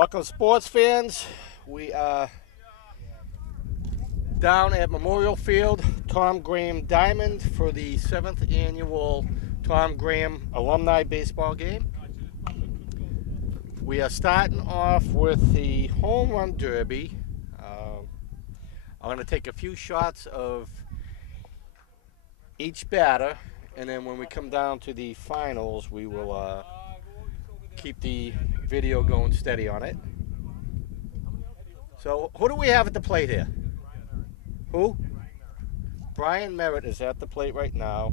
Welcome, sports fans. We are down at Memorial Field, Tom Graham Diamond, for the 7th annual Tom Graham Alumni Baseball Game. We are starting off with the Home Run Derby. I'm going to take a few shots of each batter, and then when we come down to the finals, we will keep the video going steady on it. So, who do we have at the plate here? Who? Brian Merritt is at the plate right now.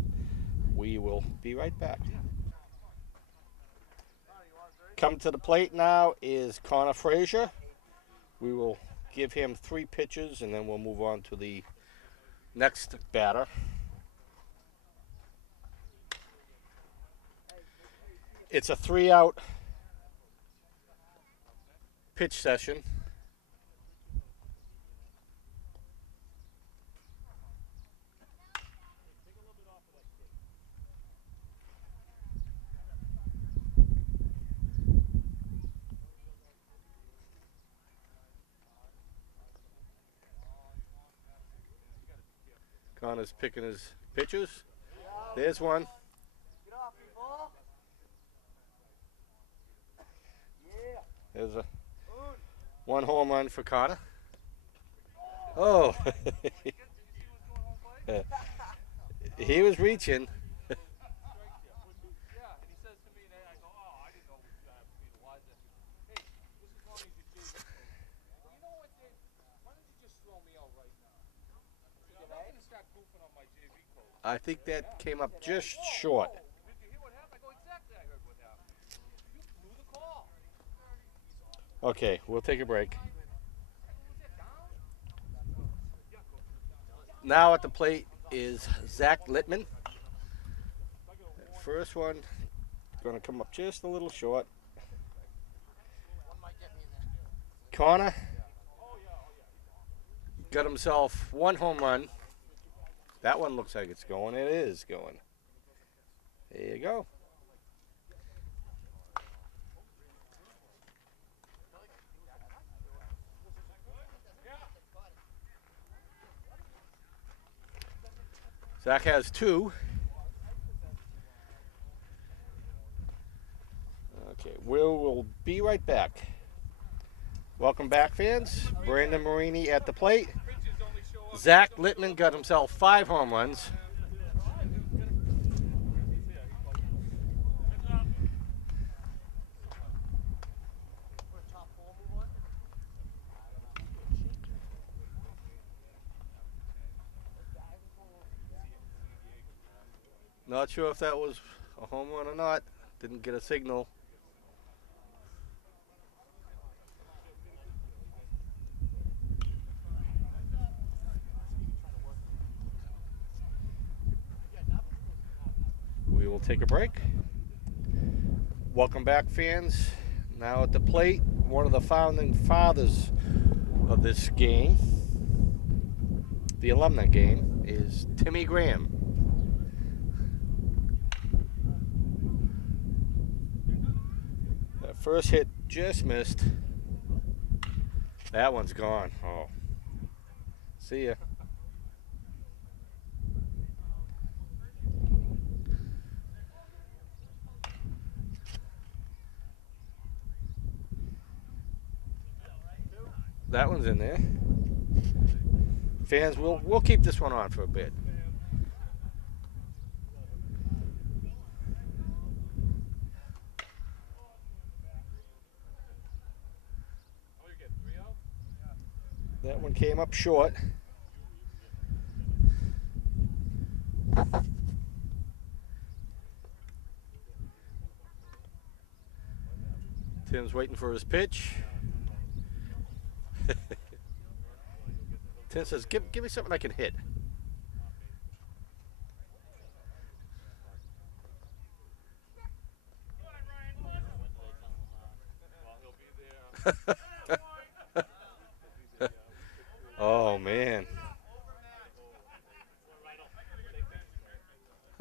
We will be right back. Coming to the plate now is Connor Frazier. We will give him 3 pitches, and then we'll move on to the next batter. It's a 3-out pitch session. Connor's picking his pitches. There's one. There's a 1 home run for Connor. Oh, he was reaching. I think that came up just short. Okay, we'll take a break. Now at the plate is Zach Littman. First one going to come up just a little short. Connor got himself 1 home run. That one looks like it's going. It is going. There you go. Zach has 2. Okay, we'll be right back. Welcome back, fans. Brandon Marini at the plate. Zach Littman got himself 5 home runs. Not sure if that was a home run or not. Didn't get a signal. We will take a break. Welcome back, fans. Now at the plate, one of the founding fathers of this game, the Alumni game, is Timmy Graham. That first hit just missed. That one's gone. Oh. See ya. That one's in there. Fans, we'll keep this one on for a bit. That one came up short. Tim's waiting for his pitch. Tim says, give me something I can hit. Oh, man.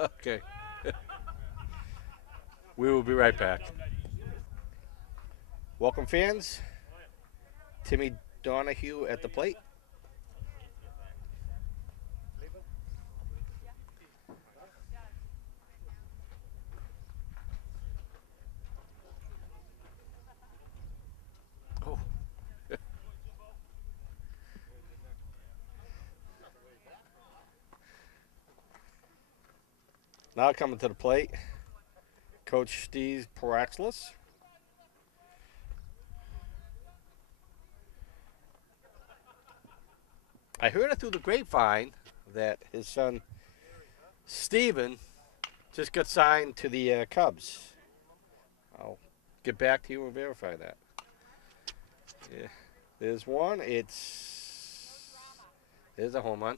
Okay. We will be right back. Welcome, fans. Timmy Donahue at the plate. Oh. Now coming to the plate, Coach Steve Paraxlis. I heard it through the grapevine that his son Steven just got signed to the Cubs. I'll get back to you and verify that. Yeah, there's one. There's a home run.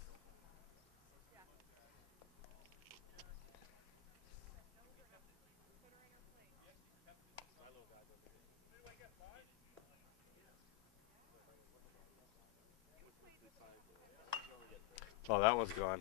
Oh, that one's gone.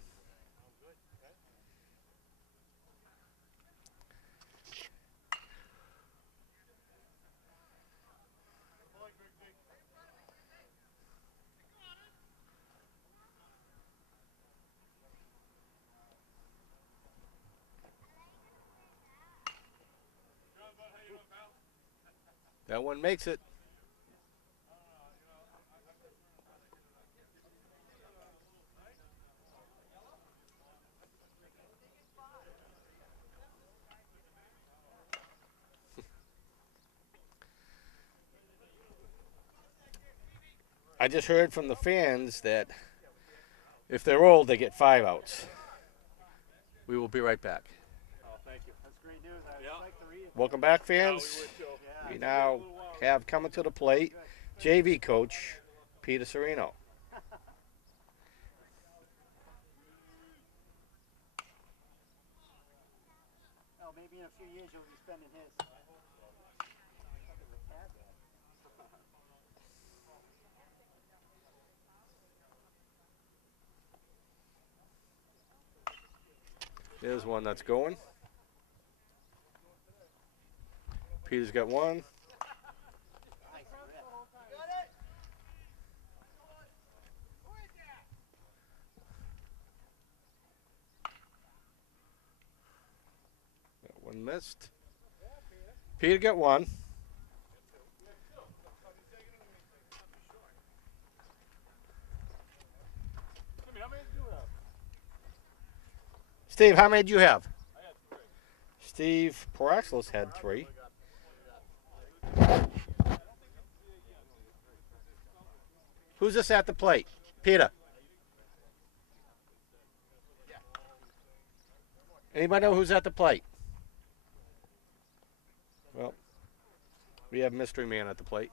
That one makes it. I just heard from the fans that if they're old, they get 5 outs. We will be right back. Oh, thank you. That's great news. Like to read it. Welcome back, fans. We now have coming to the plate JV coach Peter Serino. Oh, maybe in a few years you'll be spending his. There's one that's going. Peter's got one. That one missed. Peter got one. Steve, how many did you have? I had 3. Steve Paraxlis had 3. Who's this at the plate? Peter. Anybody know who's at the plate? Well, we have mystery man at the plate.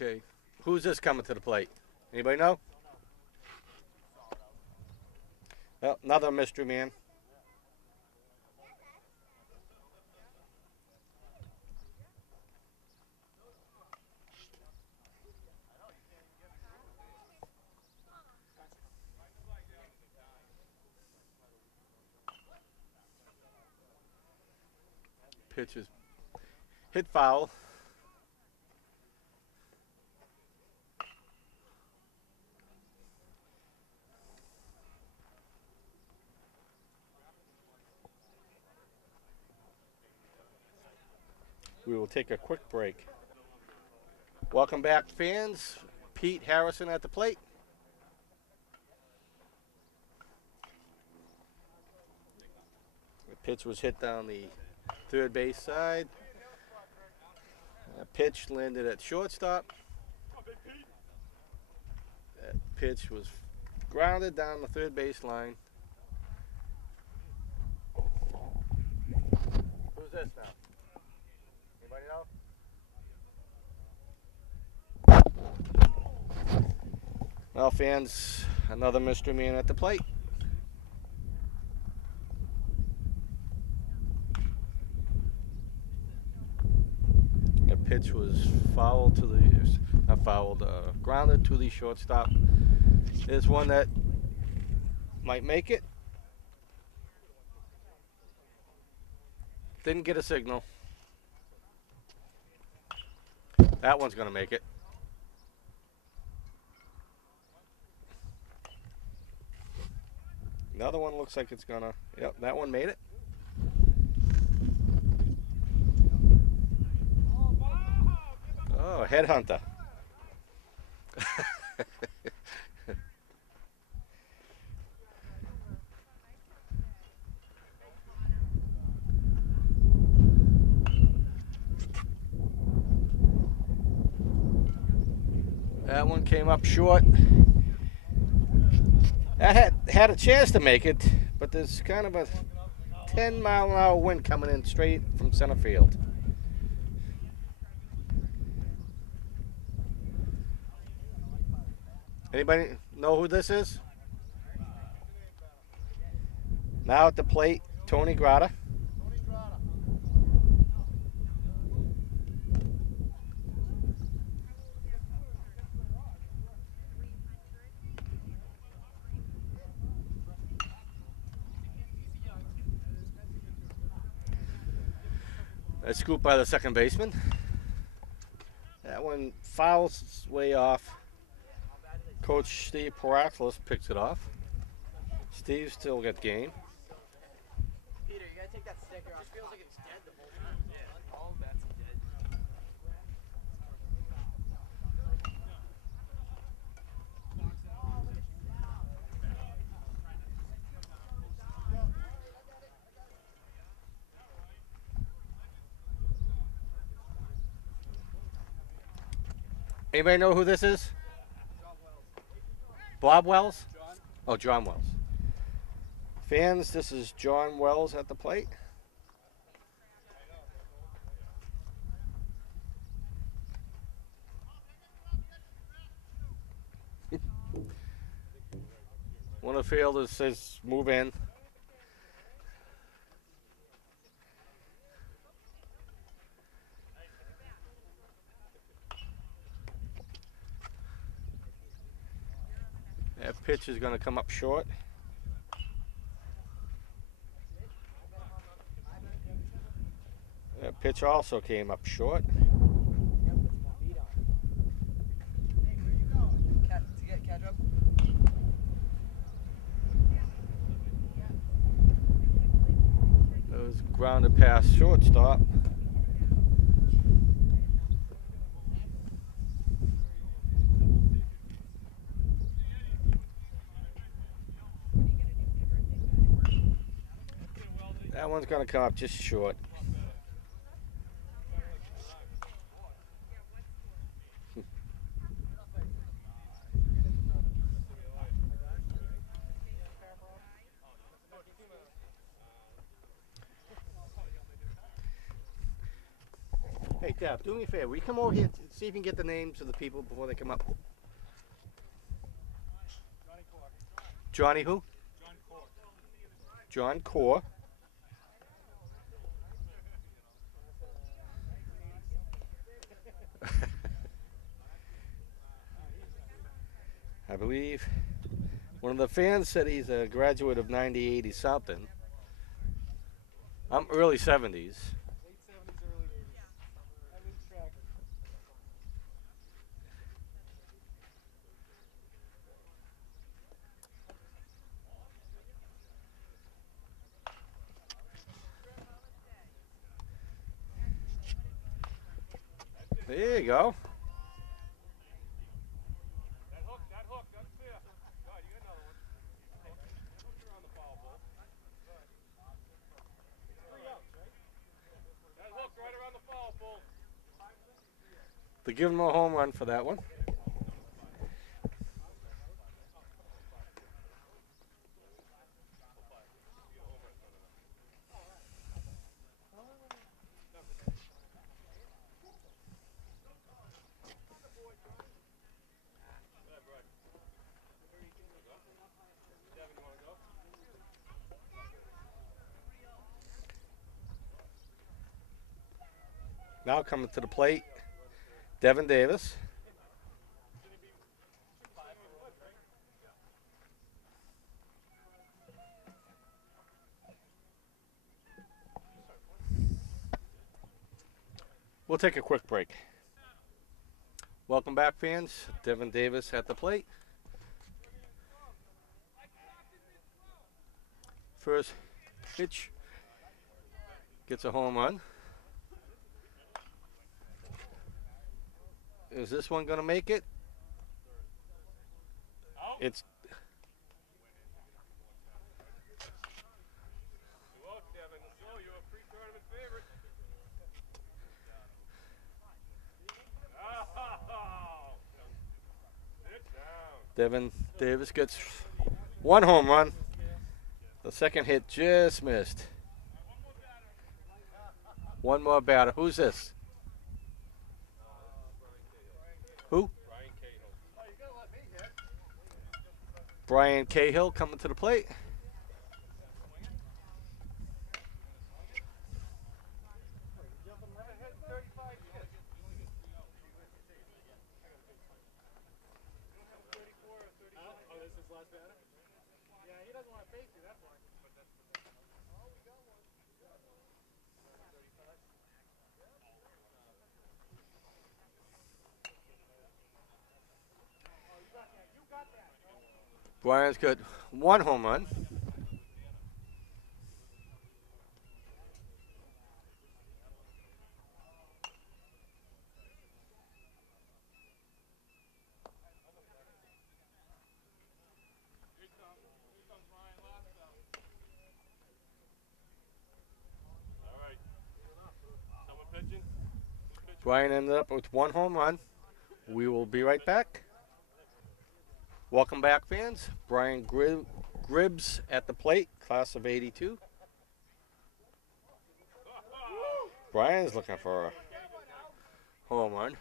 Okay, who's this coming to the plate? Anybody know? Well, another mystery man. Pitch is hit foul. We will take a quick break. Welcome back, fans. Pete Harrison at the plate. The pitch was hit down the third base side. That pitch landed at shortstop. That pitch was grounded down the third base line. Who's this now? Anybody know? Well, fans, another mystery man at the plate. The pitch was fouled to the, not fouled, grounded to the shortstop. There's one that might make it. Didn't get a signal. That one's going to make it. Another one looks like it's going to, yep, that one made it. Oh, headhunter. That one came up short. That had a chance to make it, but there's kind of a 10-mile-an-hour wind coming in straight from center field. Anybody know who this is? Now at the plate, Tony Grata. A scoop by the second baseman. That one fouls way off. Coach Steve Paraxlis picks it off. Steve still got game. Peter, you gotta take that sticker off. It feels like it's dead the whole time. Yeah, all of that's dead. Anybody know who this is? Bob Wells? John? Oh, John Wells. Fans, this is John Wells at the plate. One of the fielders says, move in. That pitch is going to come up short. That pitch also came up short. It was grounded past shortstop. That one's going to come up just short. Hey, Deb, do me a favor. Will you come over here and see if you can get the names of the people before they come up? Johnny who? John Core. I believe one of the fans said he's a graduate of 90, 80 something. I'm early 70s. Late 70s, early 80s. I lose track. There you go. That hook, that's clear. God, you got another one. Hooked around the foul ball. Good. That hook right around the foul pole. They give him a home run for that one. Now coming to the plate, Devin Davis. We'll take a quick break. Welcome back, fans. Devin Davis at the plate. First pitch gets a home run. Is this one going to make it? It's Well, Devin, so you're a pre-tournament favorite. Oh! Sit down. Devin Davis gets one home run. The second hit just missed. One more batter. Who's this? Who? Brian Cahill. Oh, you gotta let me hit. Brian Cahill coming to the plate. Jumping right ahead 35 pitch. 34 or 35. Oh, this is last batter? Yeah, he doesn't want to face you, that's why. Oh, we got one. Oh, you got that. Brian's got one home run. All right. Someone pitching? Brian ended up with one home run. We will be right back. Welcome back, fans. Brian Gribbs at the plate, class of '82. Brian's looking for a home run.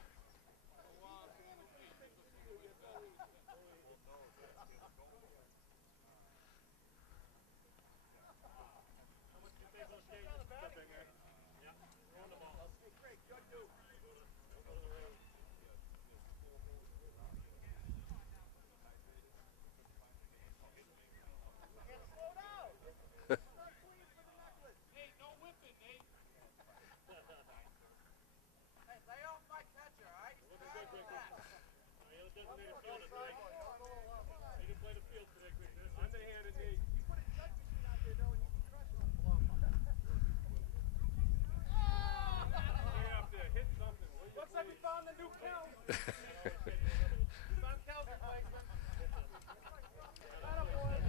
Lay off my catcher, all right? Underhanded knee. Stay up there. Hit something. Looks like we found the new count. We found count replacement. Attaboy.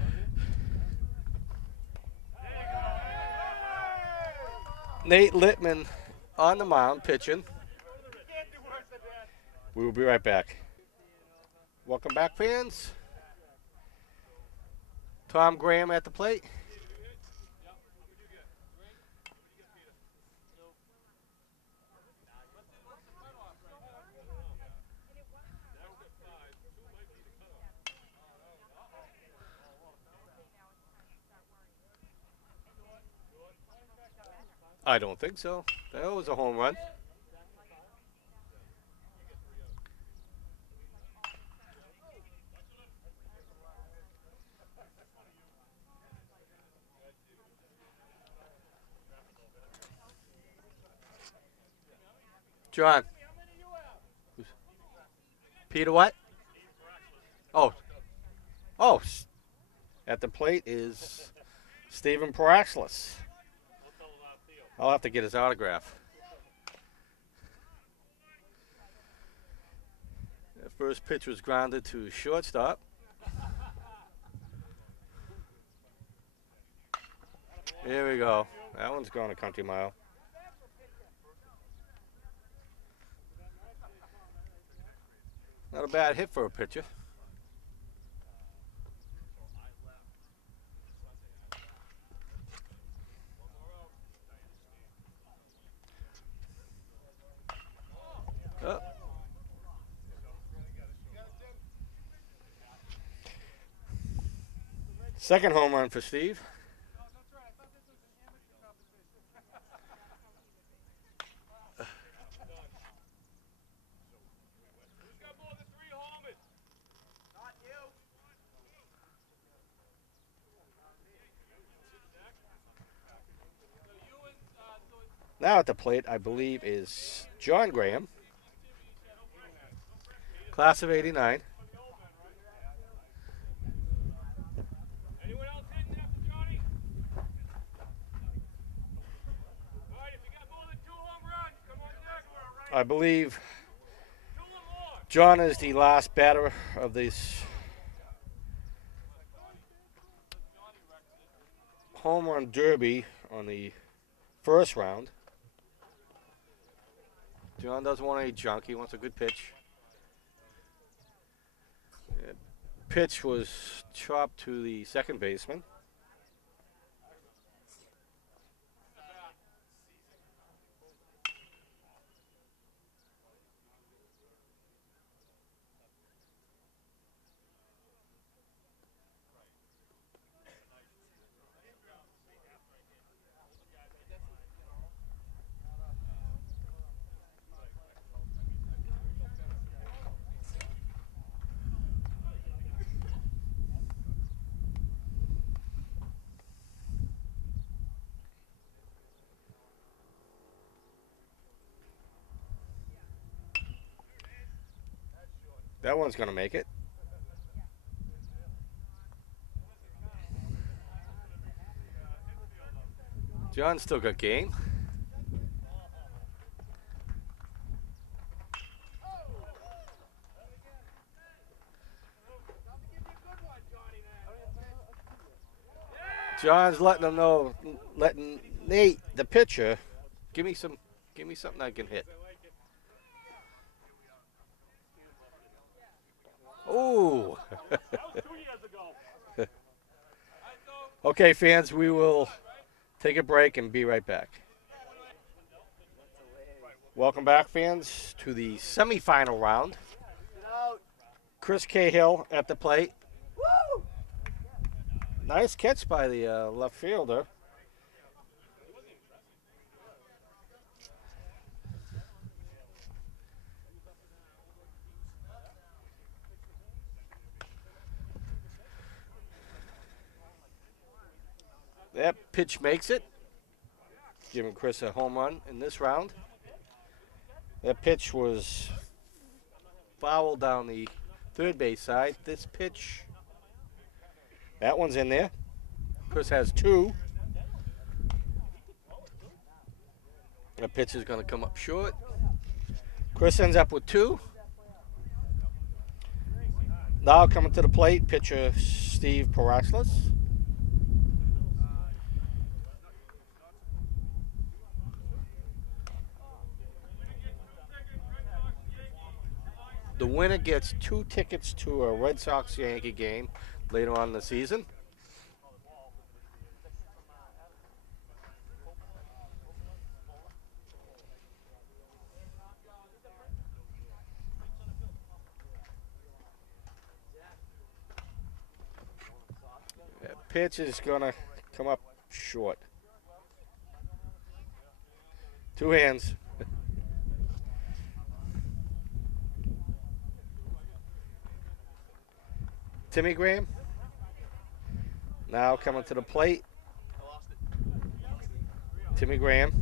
Nate Littman on the mound pitching. You can't do worse than that. We will be right back. Welcome back, fans. Tom Graham at the plate. I don't think so. That was a home run. John. Peter what? Oh. Oh. At the plate is Stephen Paraxlis. I'll have to get his autograph. The first pitch was grounded to shortstop. Here we go. That one's going a country mile. Not a bad hit for a pitcher. Oh. Second home run for Steve. Oh, that's right. I thought this was an amateur competition. Now at the plate, I believe, is John Graham, class of '89. Anyone else hitting after Johnny? All right, if you got more than 2 home runs, come on deck. I believe 2 or more. John is the last batter of this home run derby on the first round. John doesn't want any junk. He wants a good pitch. Pitch was chopped to the second baseman. That one's going to make it. John's still got game. John's letting them know, letting Nate, the pitcher, give me something I can hit. Ooh. That was 2 years ago. Okay, fans, we will take a break and be right back. Welcome back, fans, to the semifinal round. Chris Cahill at the plate. Woo! Nice catch by the left fielder. That pitch makes it, giving Chris a home run in this round. That pitch was fouled down the third base side. This pitch, that one's in there. Chris has 2. That pitch is going to come up short. Chris ends up with 2. Now coming to the plate, pitcher Steve Paraxlis. The winner gets 2 tickets to a Red Sox-Yankee game later on in the season. That pitch is going to come up short. 2 hands. Timmy Graham now coming to the plate. Timmy Graham.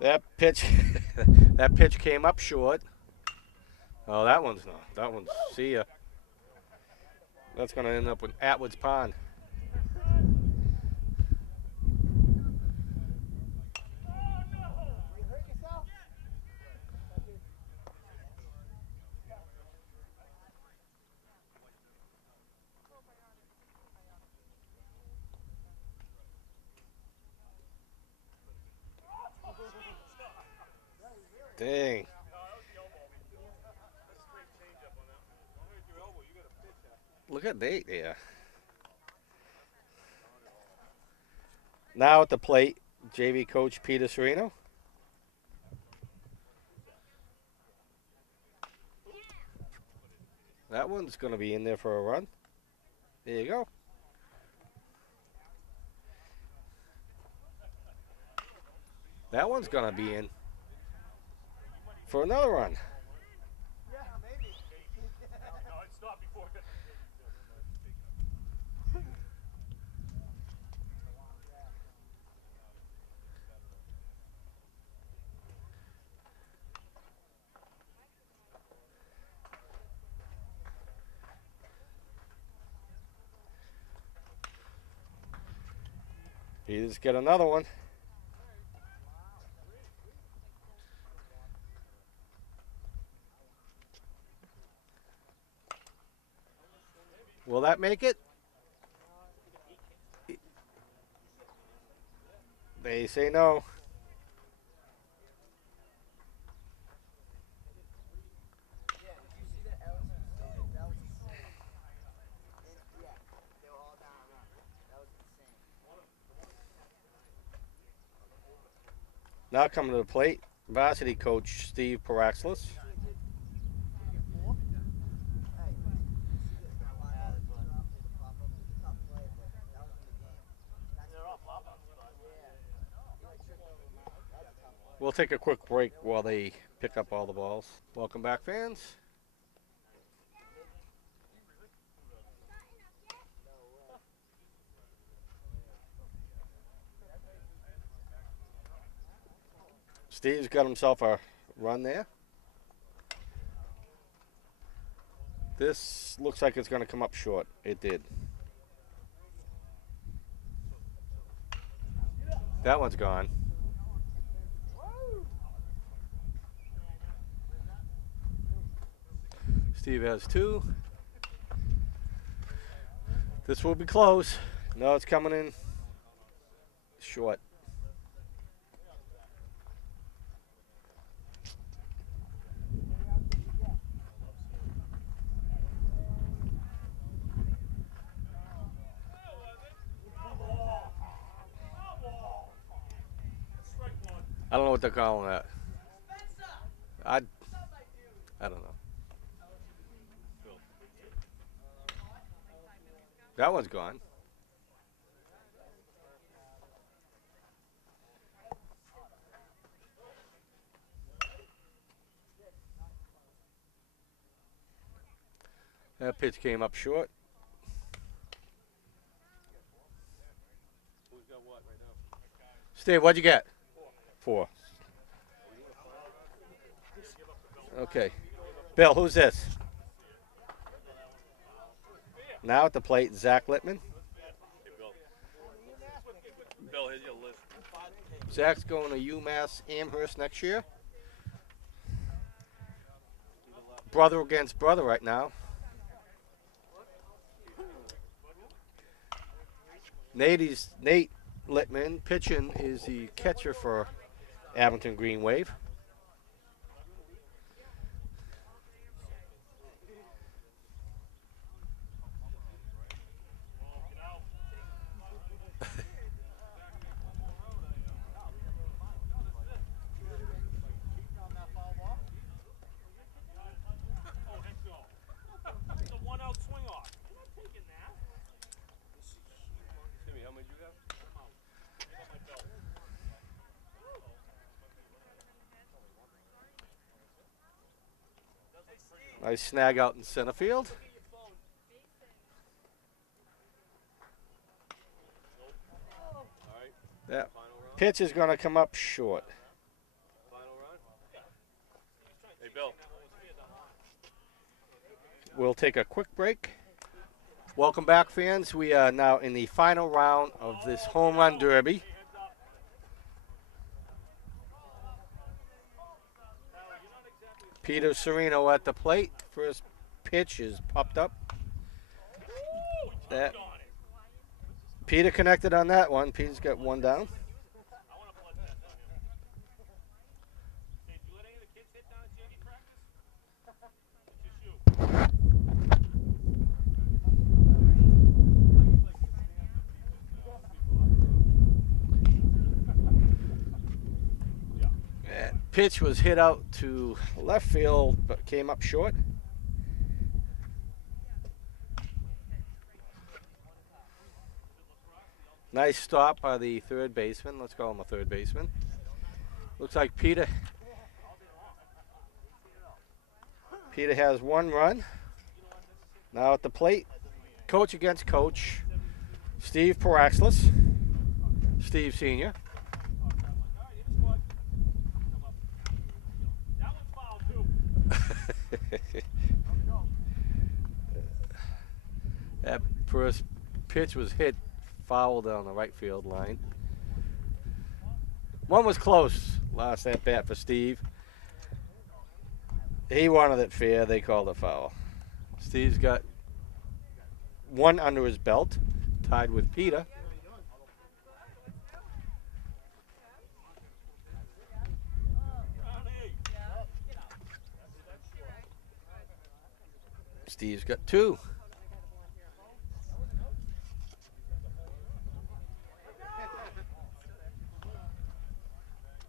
That pitch that pitch came up short. Oh, that one's not. That one's see ya. That's going to end up with Atwood's Pond. Dang. Look at Nate there. Now at the plate, JV coach Peter Serino. That one's going to be in there for a run. There you go. That one's going to be in. for another run. Yeah, maybe. No, it stopped before it got to the He just get another one. Will that make it? They say no. Yeah, did you see that? That was insane. That was insane. And, yeah, they were all down run. That was insane. Now coming to the plate, varsity coach Steve Paraxlis. We'll take a quick break while they pick up all the balls. Welcome back, fans. Steve's got himself a run there. This looks like it's going to come up short. It did. That one's gone. Steve has two. This will be close. No, it's coming in short. I don't know what they're calling that. I don't know. That one's gone. That pitch came up short. Who's got what right now? Steve, what'd you get? 4. Okay. Bill, who's this? Now at the plate, Zach Littman. Hey, Bill. Bill, here's your list. Zach's going to UMass Amherst next year. Brother against brother right now. Nate Littman pitching is the catcher for Abington Green Wave. It's a 1-out swing off. I'm not taking that. Timmy, how many do you have? Nice snag out in center field. That pitch is going to come up short. Final run? Hey, Bill. We'll take a quick break. Welcome back, fans. We are now in the final round of this home run derby. Peter Sereno at the plate. First pitch is popped up. That Peter connected on that one. Peter's got one down. That pitch was hit out to left field, but came up short. Nice stop by the third baseman. Let's call him a third baseman. Looks like Peter Peter has 1 run. Now at the plate, coach against coach, Steve Paraxlis. Steve Sr. That one's foul too. That first pitch was hit foul down the right field line. One was close last at bat for Steve. He wanted it fair. They called it foul. Steve's got 1 under his belt, tied with Peter. Steve's got 2.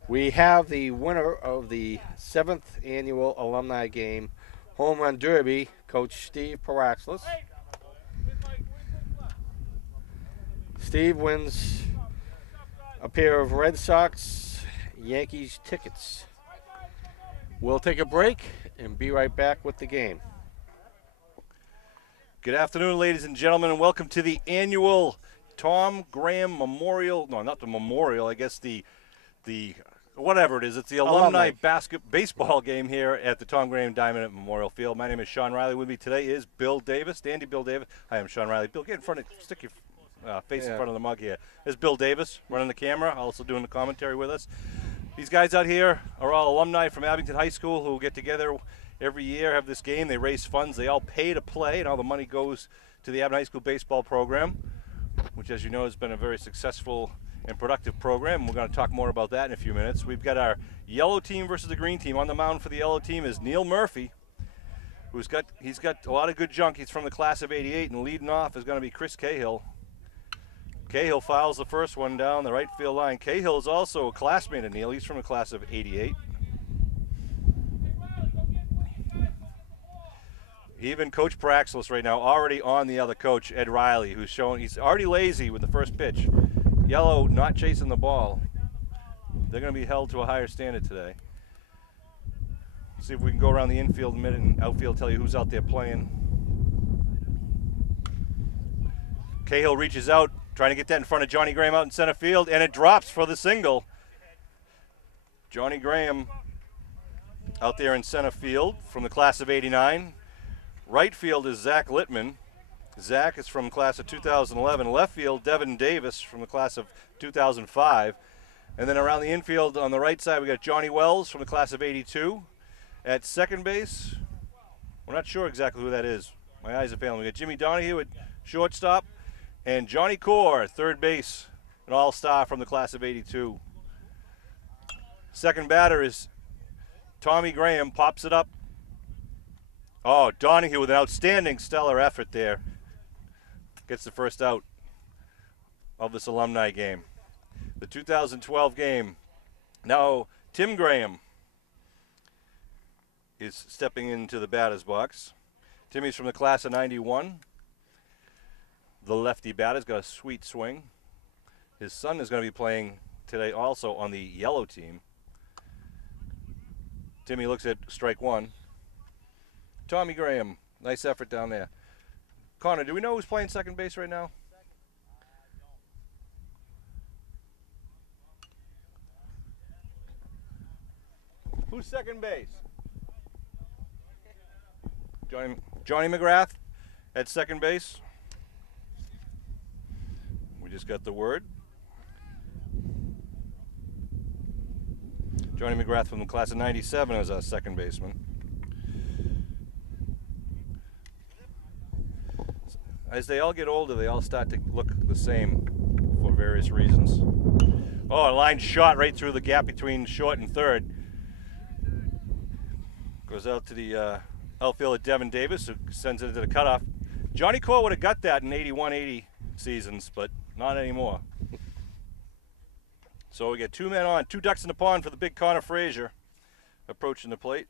We have the winner of the 7th annual alumni game, Home Run Derby, Coach Steve Paraxlis. Steve wins a pair of Red Sox Yankees tickets. We'll take a break and be right back with the game. Good afternoon, ladies and gentlemen, and welcome to the annual Tom Graham Memorial. No, not the memorial. I guess the whatever it is. It's the alumni baseball game here at the Tom Graham Diamond at Memorial Field. My name is Sean Riley. With me today is Bill Davis, Dandy Bill Davis. I am Sean Riley. Bill, get in front of, stick your face in front of the mug here. There's Bill Davis running the camera, also doing the commentary with us. These guys out here are all alumni from Abington High School who get together every year, have this game. They raise funds. They all pay to play, and all the money goes to the Abington High School baseball program, which, as you know, has been a very successful and productive program. We're going to talk more about that in a few minutes. We've got our yellow team versus the green team. On the mound for the yellow team is Neil Murphy, he's got a lot of good junk. He's from the class of '88, and leading off is going to be Chris Cahill. Cahill fouls the first one down the right field line. Cahill is also a classmate of Neil. He's from the class of '88. Even Coach Paraxlis right now already on the other coach, Ed Riley, who's showing he's already lazy with the first pitch. Yellow not chasing the ball. They're going to be held to a higher standard today. See if we can go around the infield in a minute and outfield tell you who's out there playing. Cahill reaches out, trying to get that in front of Johnny Graham out in center field, and it drops for the single. Johnny Graham out there in center field from the class of '89. Right field is Zach Littman. Zach is from class of 2011. Left field, Devin Davis from the class of 2005. And then around the infield on the right side, we got Johnny Wells from the class of '82. At second base, we're not sure exactly who that is. My eyes are failing. We got Jimmy Donahue at shortstop, and Johnny Core, third base, an all-star from the class of '82. Second batter is Tommy Graham, pops it up. Oh, Donahue with an outstanding, stellar effort there. Gets the first out of this alumni game. The 2012 game. Now, Tim Graham is stepping into the batter's box. Timmy's from the class of '91. The lefty batter's got a sweet swing. His son is going to be playing today also on the yellow team. Timmy looks at strike one. Tommy Graham, nice effort down there. Connor, do we know who's playing second base right now? Who's second base? Johnny McGrath at second base. We just got the word. Johnny McGrath from the class of '97 as our second baseman. As they all get older, they all start to look the same for various reasons. Oh, a line shot right through the gap between short and third. Goes out to the outfielder Devin Davis, who sends it to the cutoff. Johnny Core would have got that in '81-'80 seasons, but not anymore. So we get two men on, two ducks in the pond for the big Connor Frazier approaching the plate.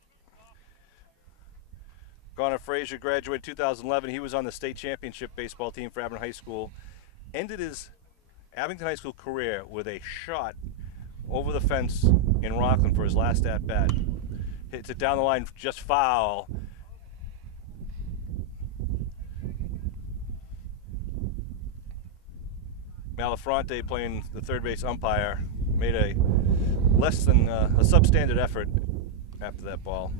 Connor Frazier graduated 2011. He was on the state championship baseball team for Abington High School. Ended his Abington High School career with a shot over the fence in Rockland for his last at-bat. Hits it down the line just foul, Malafronte, playing the third base umpire, made a less than a substandard effort after that ball.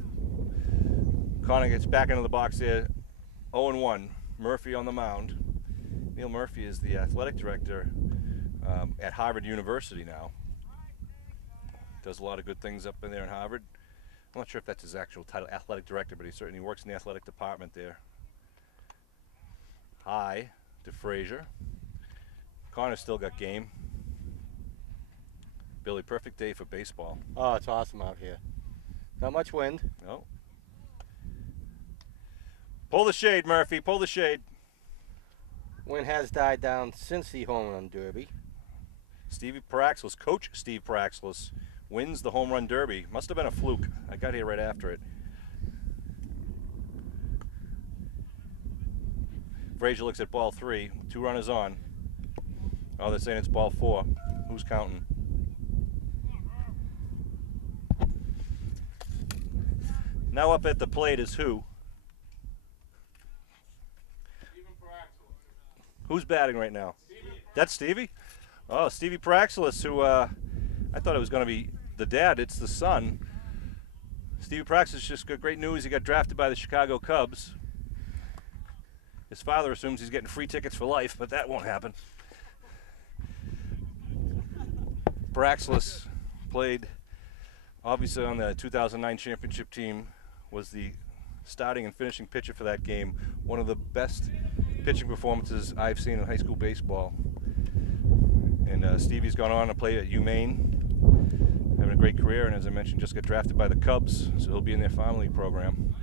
Connor gets back into the box there, 0-1. Murphy on the mound. Neil Murphy is the athletic director at Harvard University now. Does a lot of good things up in there in Harvard. I'm not sure if that's his actual title, athletic director, but he certainly works in the athletic department there. High to Frazier. Connor's still got game. Billy, perfect day for baseball. Oh, it's awesome out here. Not much wind. No. Pull the shade, Murphy. Pull the shade. Wind has died down since the home run derby. Stevie Paraxlis, Coach Steve Paraxlis, wins the home run derby. Must have been a fluke. I got here right after it. Frazier looks at ball 3. 2 runners on. Oh, they're saying it's ball 4. Who's counting? Now up at the plate is who? Who's batting right now? That's Stevie? Oh, Stevie Paraxlis, who I thought it was going to be the dad. It's the son. Stevie Paraxlis just got great news. He got drafted by the Chicago Cubs. His father assumes he's getting free tickets for life, but that won't happen. Paraxlis played, obviously, on the 2009 championship team, was the starting and finishing pitcher for that game. One of the best pitching performances I've seen in high school baseball. And Stevie's gone on to play at UMaine, having a great career, and as I mentioned, just got drafted by the Cubs, so he'll be in their farm league program.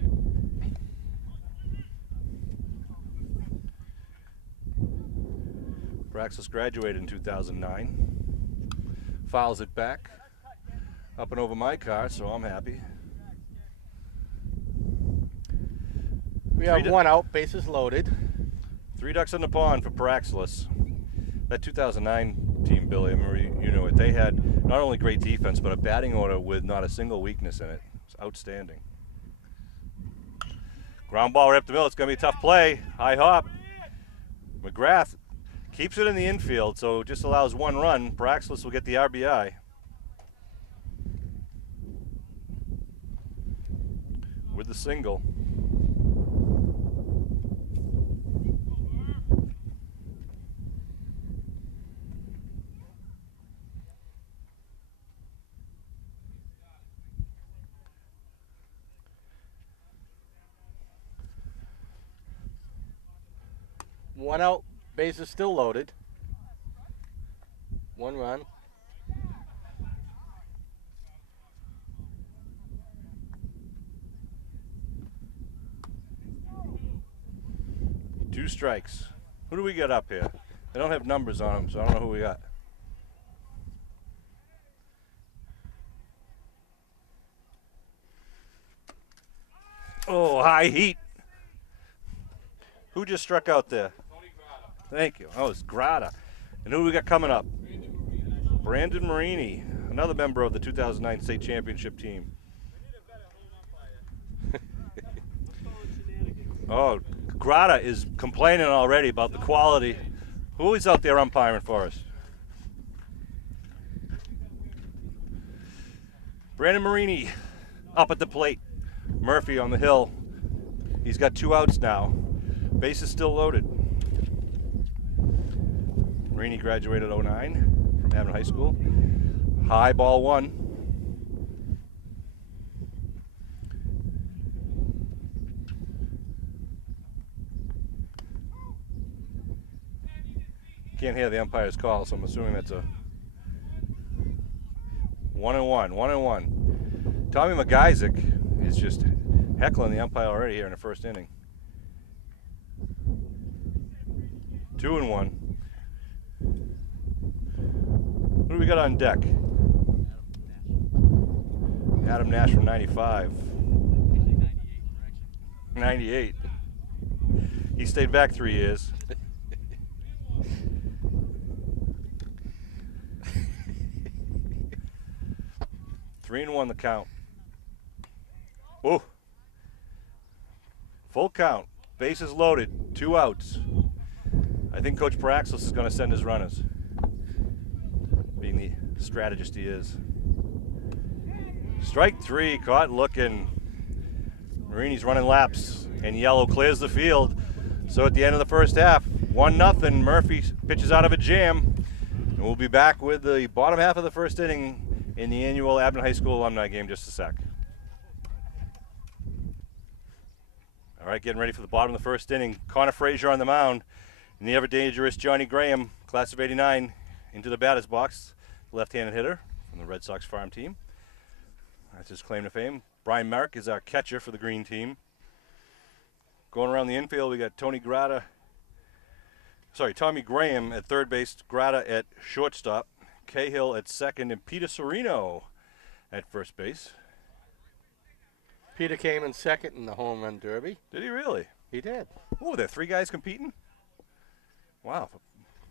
Paraxlis graduated in 2009, fouls it back, up and over my car, so I'm happy. We have 1 out, bases loaded. 3 ducks in the pond for Paraxlis. That 2009 team, Billy, I remember you know it. They had not only great defense, but a batting order with not a single weakness in it. It's outstanding. Ground ball right up the middle. It's going to be a tough play. High hop. McGrath keeps it in the infield, so just allows 1 run. Paraxlis will get the RBI. With the single. One out, bases still loaded. 1 run. Two strikes. Who do we got up here? They don't have numbers on them, so I don't know who we got. Oh, high heat. Who just struck out there? Thank you. Oh, it's Grata. And who do we got coming up? Brandon Marini, another member of the 2009 state championship team. Oh, Grata is complaining already about the quality. Who is out there umpiring for us? Brandon Marini up at the plate. Murphy on the hill. He's got 2 outs now. Base is still loaded. Marini graduated 09 from Alumni High School. High ball 1. Can't hear the umpire's call, so I'm assuming that's a 1-1, 1-1. Tommy McIsaac is just heckling the umpire already here in the first inning. 2-1. Who do we got on deck? Adam Nash from 95. 98. He stayed back 3 years. Three and 1 the count. Oh. Full count. Bases loaded. 2 outs. I think Coach Paraxlis is going to send his runners. strategist he is. Strike 3, caught looking. Marini's running laps, and yellow clears the field. So at the end of the first half, 1-0. Murphy pitches out of a jam. And we'll be back with the bottom half of the first inning in the annual Abington High School alumni game just a sec. All right, getting ready for the bottom of the first inning. Connor Frazier on the mound. And the ever-dangerous Johnny Graham, class of '89, into the batter's box. Left-handed hitter from the Red Sox farm team. That's his claim to fame. Brian Merrick is our catcher for the green team. Going around the infield, we got Tommy Graham at third base, Grata at shortstop, Cahill at second, and Peter Serino at first base. Peter came in second in the home run derby. Did he really? He did. Oh, there are 3 guys competing? Wow.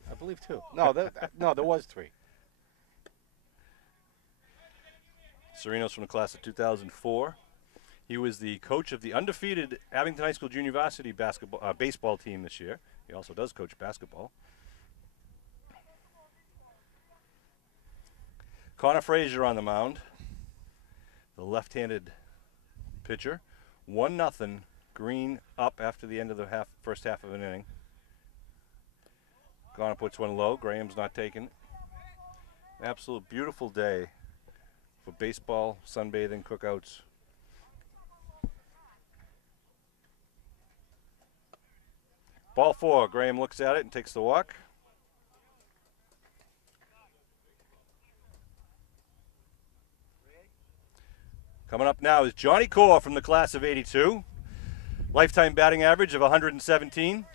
I believe 2. No, there was 3. Serino's from the class of 2004. He was the coach of the undefeated Abington High School Junior Varsity baseball team this year. He also does coach basketball. Connor Frazier on the mound, the left-handed pitcher. 1-0, Green up after the end of the first half of an inning. Connor puts one low. Graham's not taking it. Absolute beautiful day for baseball, sunbathing, cookouts. Ball 4. Graham looks at it and takes the walk. Coming up now is Johnny Core from the class of '82. Lifetime batting average of 117.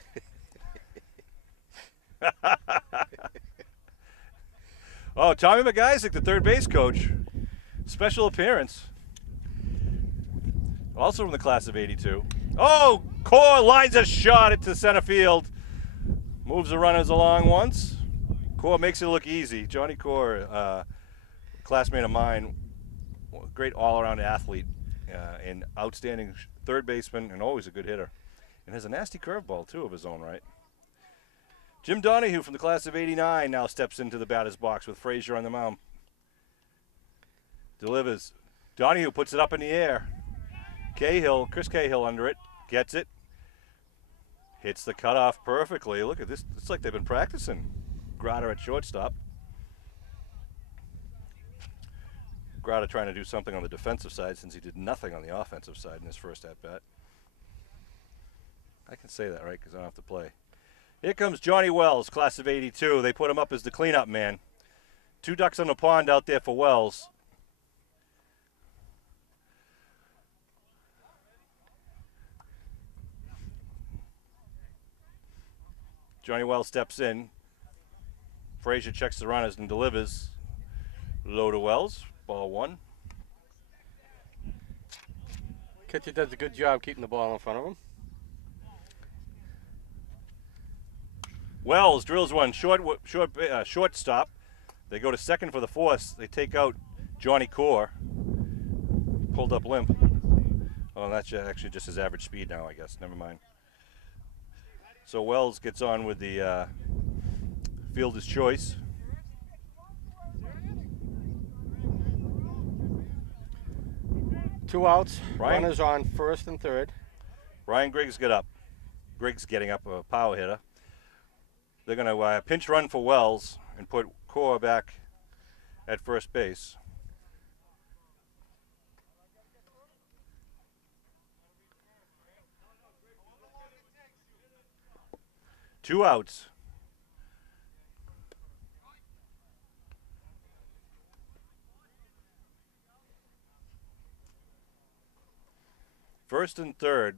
Oh, Tommy McIsaac, the third base coach. Special appearance. Also from the class of '82. Oh, Core lines a shot into center field. Moves the runners along once. Core makes it look easy. Johnny Core, classmate of mine, great all-around athlete, and outstanding third baseman, and always a good hitter. And has a nasty curveball, too, of his own right. Jim Donahue from the class of '89 now steps into the batter's box with Frazier on the mound. Delivers. Donahue puts it up in the air. Chris Cahill under it, gets it. Hits the cutoff perfectly. Look at this. It's like they've been practicing. Grata at shortstop. Grata trying to do something on the defensive side since he did nothing on the offensive side in his first at-bat. I can say that, right, because I don't have to play. Here comes Johnny Wells, class of '82. They put him up as the cleanup man. 2 ducks on the pond out there for Wells. Johnny Wells steps in. Frazier checks the runners and delivers. Low to Wells. Ball 1. Catcher does a good job keeping the ball in front of him. Wells drills one shortstop. They go to second for the force. They take out Johnny Core. Pulled up limp. Oh, that's actually just his average speed now, I guess. Never mind. So Wells gets on with the fielder's choice. Two outs. Runners on first and third. Ryan Griggs get up. Griggs getting up, a power hitter. They're going to pinch run for Wells and put Core back at first base. Two outs. First and third.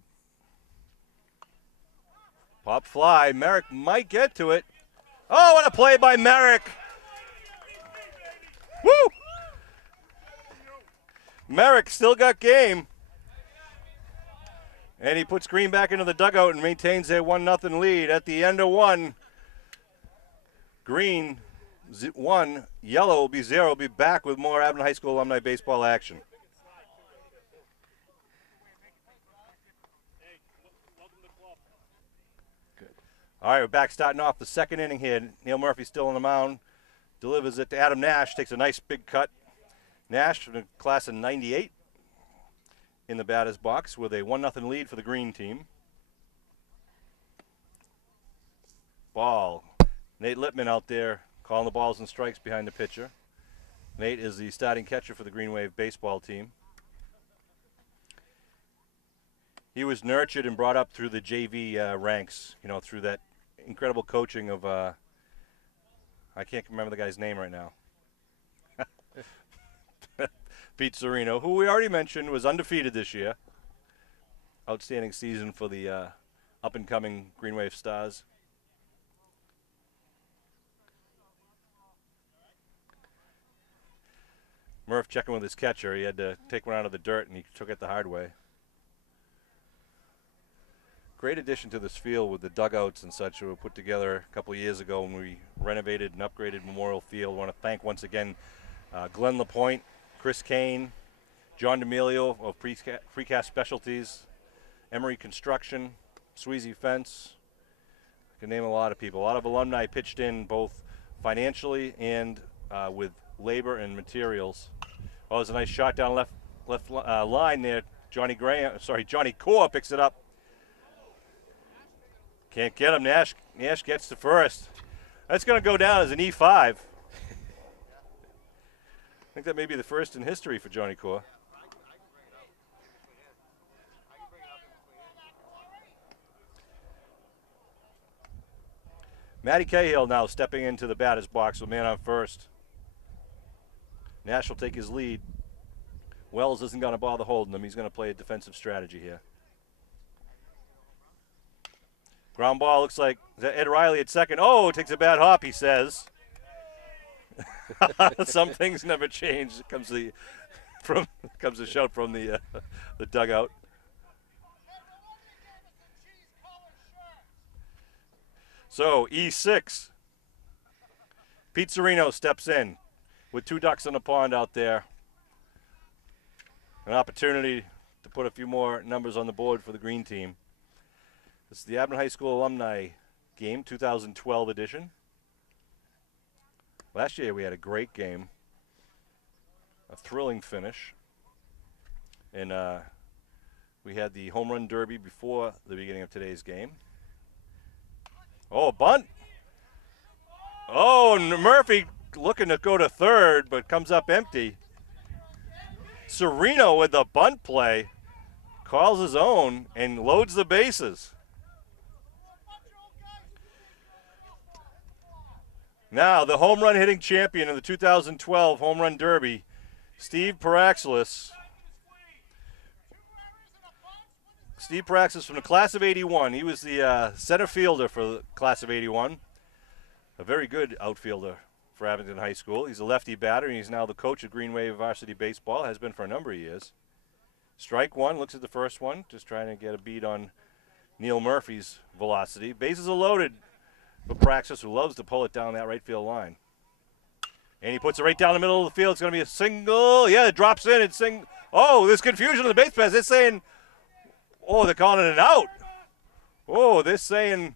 Pop fly. Merrick might get to it. Oh, what a play by Merrick. Woo! Merrick still got game. And he puts Green back into the dugout and maintains their 1-0 lead. At the end of 1, Green 1, Yellow will be 0. We'll be back with more Abington High School alumni baseball action. All right, we're back starting off the second inning here. Neil Murphy still on the mound. delivers it to Adam Nash, takes a nice big cut. Nash from the class of 98 in the batter's box with a 1-0 lead for the green team. Ball. Nate Lippman out there calling the balls and strikes behind the pitcher. Nate is the starting catcher for the Green Wave baseball team. He was nurtured and brought up through the JV ranks, you know, through that incredible coaching of, I can't remember the guy's name right now. Pete Serino, who we already mentioned was undefeated this year. Outstanding season for the up-and-coming Green Wave Stars. Murph checking with his catcher. He had to take one out of the dirt, and he took it the hard way. Great addition to this field with the dugouts and such that were put together a couple of years ago when we renovated and upgraded Memorial Field. I want to thank once again Glenn LaPointe, Chris Kane, John D'Amelio of Precast Specialties, Emery Construction, Sweezy Fence. I can name a lot of people. A lot of alumni pitched in both financially and with labor and materials. Oh, there's a nice shot down left line there. Johnny Core picks it up. Can't get him. Nash gets to first. That's going to go down as an E5. I think that may be the first in history for Johnny Core. Matty Cahill now stepping into the batter's box with man on first. Nash will take his lead. Wells isn't going to bother holding him. He's going to play a defensive strategy here. Ground ball looks like Ed Riley at second. Oh, takes a bad hop, he says. Some things never change. Comes the shout from the dugout. So E6. Pete Serino steps in with 2 ducks in the pond out there. An opportunity to put a few more numbers on the board for the green team. This is the Abington High School Alumni game, 2012 edition. Last year we had a great game, a thrilling finish, and we had the home run derby before the beginning of today's game. Oh, bunt. Oh, Murphy looking to go to third, but comes up empty. Serino with the bunt play, calls his own and loads the bases. Now, the home run hitting champion in the 2012 Home Run Derby, Steve Paraxlis. Steve Paraxlis from the class of 81. He was the center fielder for the class of 81. A very good outfielder for Abington High School. He's a lefty batter, and he's now the coach of Green Wave Varsity Baseball, has been for a number of years. Strike one, looks at the first one, just trying to get a beat on Neil Murphy's velocity. Bases are loaded. But Praxis, who loves to pull it down that right field line. And he puts it right down the middle of the field. It's going to be a single. Yeah, it drops in. It's oh, there's confusion on the base pass. They're saying, oh, they're calling it an out. Oh, they're saying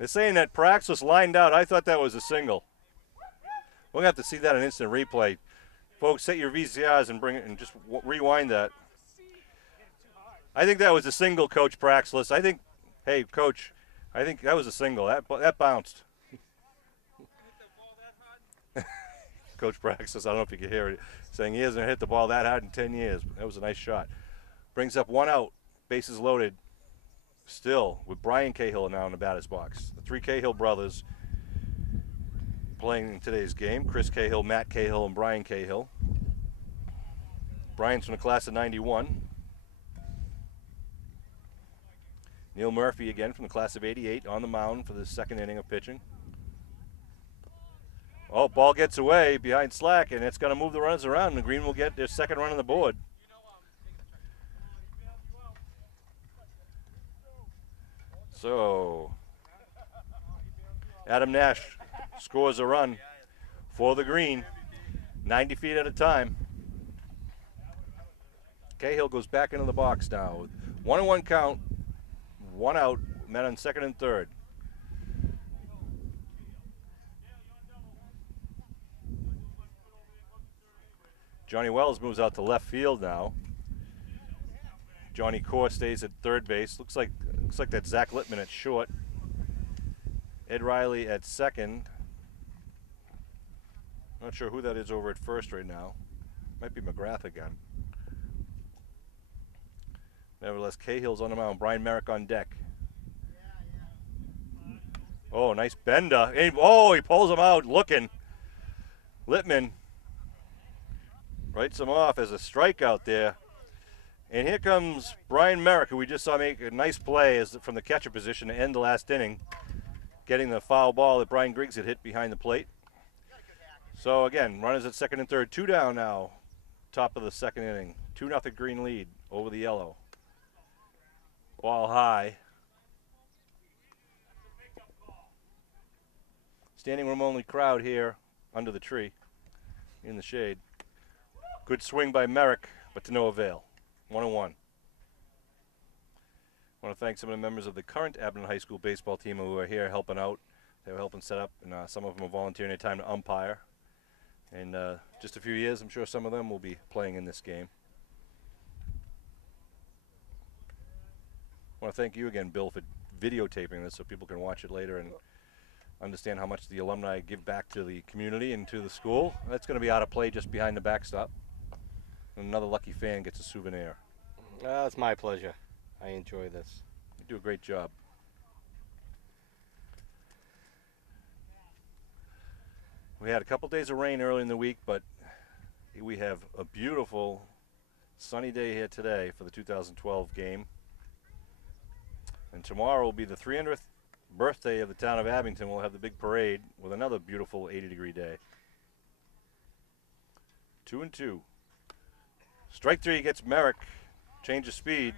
that Praxis lined out. I thought that was a single. We're going to have to see that in instant replay. Folks, set your VCRs and bring it and just rewind that. I think that was a single, Coach Praxis. I think, hey, Coach, I think that was a single. That bounced. Coach Praxis, I don't know if you can hear it, saying he hasn't hit the ball that hard in 10 years. That was a nice shot. Brings up 1 out, bases loaded. Still with Brian Cahill now in the batter's box. The 3 Cahill brothers playing in today's game. Chris Cahill, Matt Cahill, and Brian Cahill. Brian's from the class of 91. Neil Murphy again from the class of 88 on the mound for the second inning of pitching. Oh, ball gets away behind Slack, and it's going to move the runners around, and Green will get their second run on the board. So, Adam Nash scores a run for the Green, 90 feet at a time. Cahill goes back into the box now. 1-1 count. 1 out, men on second and third. Johnny Wells moves out to left field now. Johnny Core stays at third base. Looks like that's Zach Littman at short. Ed Riley at second. Not sure who that is over at first right now. Might be McGrath again. Nevertheless, Cahill's on the mound. Brian Merrick on deck. Oh, nice bender. He pulls him out looking. Littman writes him off as a strikeout there. And here comes Brian Merrick, who we just saw make a nice play from the catcher position to end the last inning, getting the foul ball that Brian Griggs had hit behind the plate. So again, runners at second and third. 2 down now, top of the second inning. 2-0 Green lead over the Yellow. Ball high. Standing room only crowd here under the tree in the shade. Good swing by Merrick, but to no avail. 1-1. I want to thank some of the members of the current Abington High School baseball team who are here helping out. They were helping set up, and some of them are volunteering their time to umpire. And just a few years, I'm sure some of them will be playing in this game. I want to thank you again, Bill, for videotaping this so people can watch it later and understand how much the alumni give back to the community and to the school. That's going to be out of play just behind the backstop. And another lucky fan gets a souvenir. It's my pleasure. I enjoy this. You do a great job. We had a couple days of rain early in the week, but we have a beautiful sunny day here today for the 2012 game. And tomorrow will be the 300th birthday of the town of Abington. We'll have the big parade with another beautiful 80-degree day. 2-2. Strike 3 gets Merrick. Change of speed.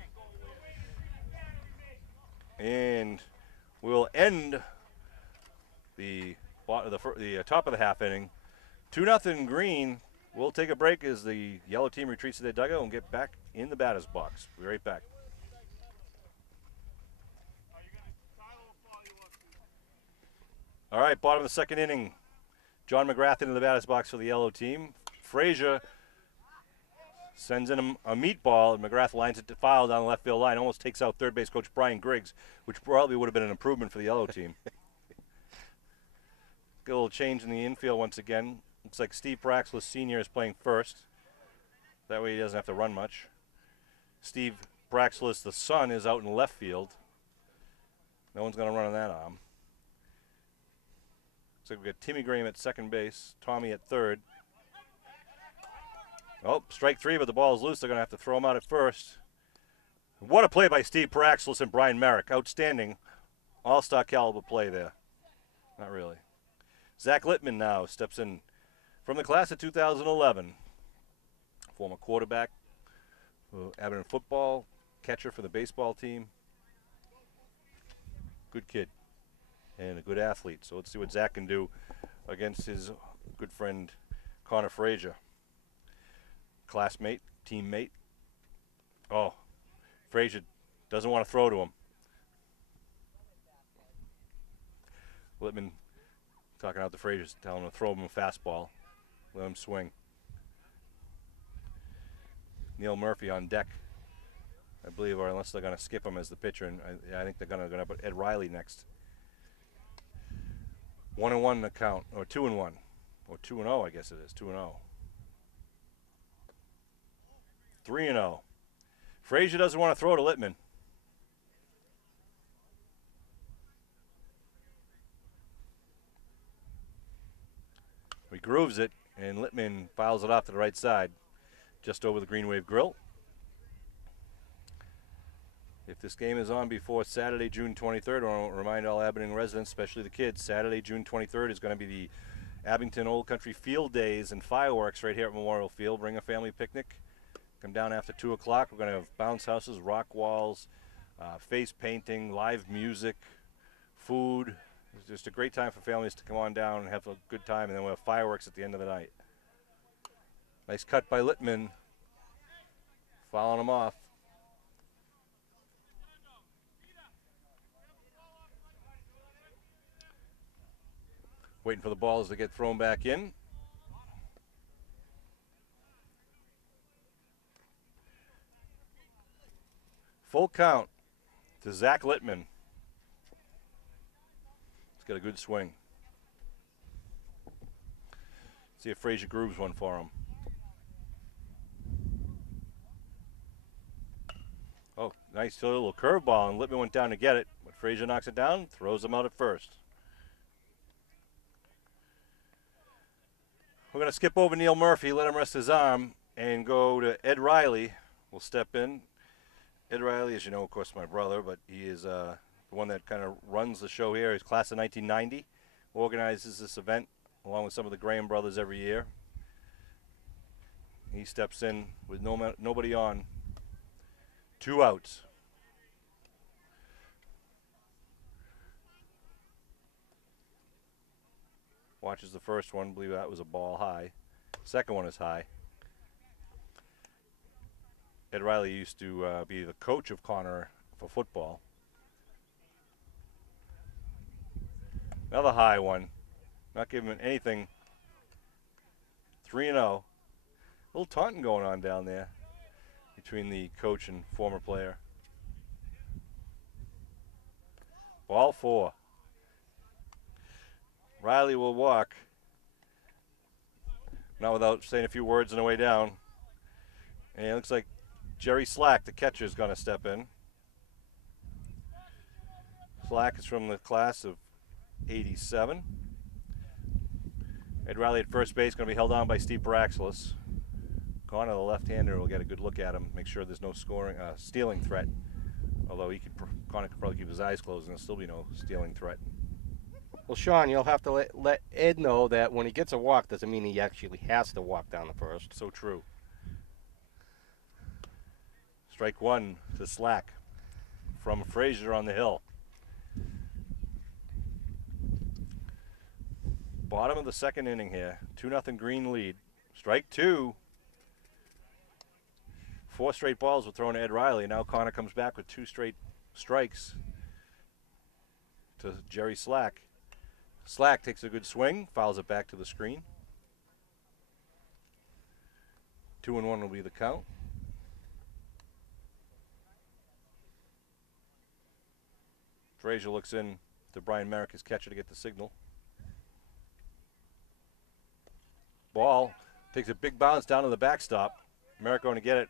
And we'll end the top of the half inning. 2-0 Green. We'll take a break as the Yellow team retreats to their dugout and get back in the batter's box. We'll be right back. All right, bottom of the second inning. John McGrath into the batter's box for the Yellow team. Frazier sends in a meatball, and McGrath lines it to foul down the left field line. Almost takes out third base coach Brian Griggs, which probably would have been an improvement for the Yellow team. Get a little change in the infield once again. Looks like Steve Praxlis Sr. is playing first. That way he doesn't have to run much. Steve Praxlis, the son, is out in left field. No one's going to run on that arm. So we've got Timmy Graham at second base, Tommy at third. Oh, strike 3, but the ball is loose. They're going to have to throw him out at first. What a play by Steve Praxlis and Brian Merrick. Outstanding all-star caliber play there. Not really. Zach Littman now steps in from the class of 2011. Former quarterback, Abington football, catcher for the baseball team. Good kid. And a good athlete. So let's see what Zach can do against his good friend Connor Frazier. Classmate, teammate. Oh, Frazier doesn't want to throw to him. Littman talking out to Frazier, telling him to throw him a fastball. Let him swing. Neil Murphy on deck, I believe, or unless they're going to skip him as the pitcher. And I think they're going to put Ed Riley next. 1-1 the count, or 2-1, or 2-0, I guess it is. 2-0. 3-0. Frazier doesn't want to throw to Littman. He grooves it, and Littman files it off to the right side, just over the Green Wave Grill. If this game is on before Saturday, June 23rd, I want to remind all Abington residents, especially the kids, Saturday, June 23rd is going to be the Abington Old Country Field Days and fireworks right here at Memorial Field. Bring a family picnic. Come down after 2 o'clock. We're going to have bounce houses, rock walls, face painting, live music, food. It's just a great time for families to come on down and have a good time, and then we'll have fireworks at the end of the night. Nice cut by Littman. Fouling him off. Waiting for the balls to get thrown back in. Full count to Zach Littman. He's got a good swing. See if Frazier grooves one for him. Oh, nice little curveball, and Littman went down to get it. But Frazier knocks it down, throws him out at first. We're going to skip over Neil Murphy, let him rest his arm, and go to Ed Riley. We'll step in. Ed Riley, as you know, of course, my brother, but he is the one that kind of runs the show here. He's class of 1990, organizes this event along with some of the Graham brothers every year. He steps in with nobody on. 2 outs. Watches the first one. I believe that was a ball high. Second one is high. Ed Riley used to be the coach of Connor for football. Another high one. Not giving him anything. 3-0. A little taunting going on down there between the coach and former player. Ball 4. Riley will walk. Not without saying a few words on the way down. And it looks like Jerry Slack, the catcher, is going to step in. Slack is from the class of 87. Ed Riley at first base, going to be held on by Steve Paraxelis. Connor, the left-hander, will get a good look at him, make sure there's no stealing threat. Although Connor could probably keep his eyes closed and there'll still be no stealing threat. Well, Sean, you'll have to let Ed know that when he gets a walk, doesn't mean he actually has to walk down the first. So true. Strike 1 to Slack from Frazier on the hill. Bottom of the second inning here. 2-0 Green lead. Strike 2. 4 straight balls were thrown to Ed Riley. Now Connor comes back with 2 straight strikes to Jerry Slack. Slack takes a good swing, fouls it back to the screen. 2-1 will be the count. Frazier looks in to Brian Merrick, his catcher, to get the signal. Ball takes a big bounce down to the backstop. Merrick going to get it.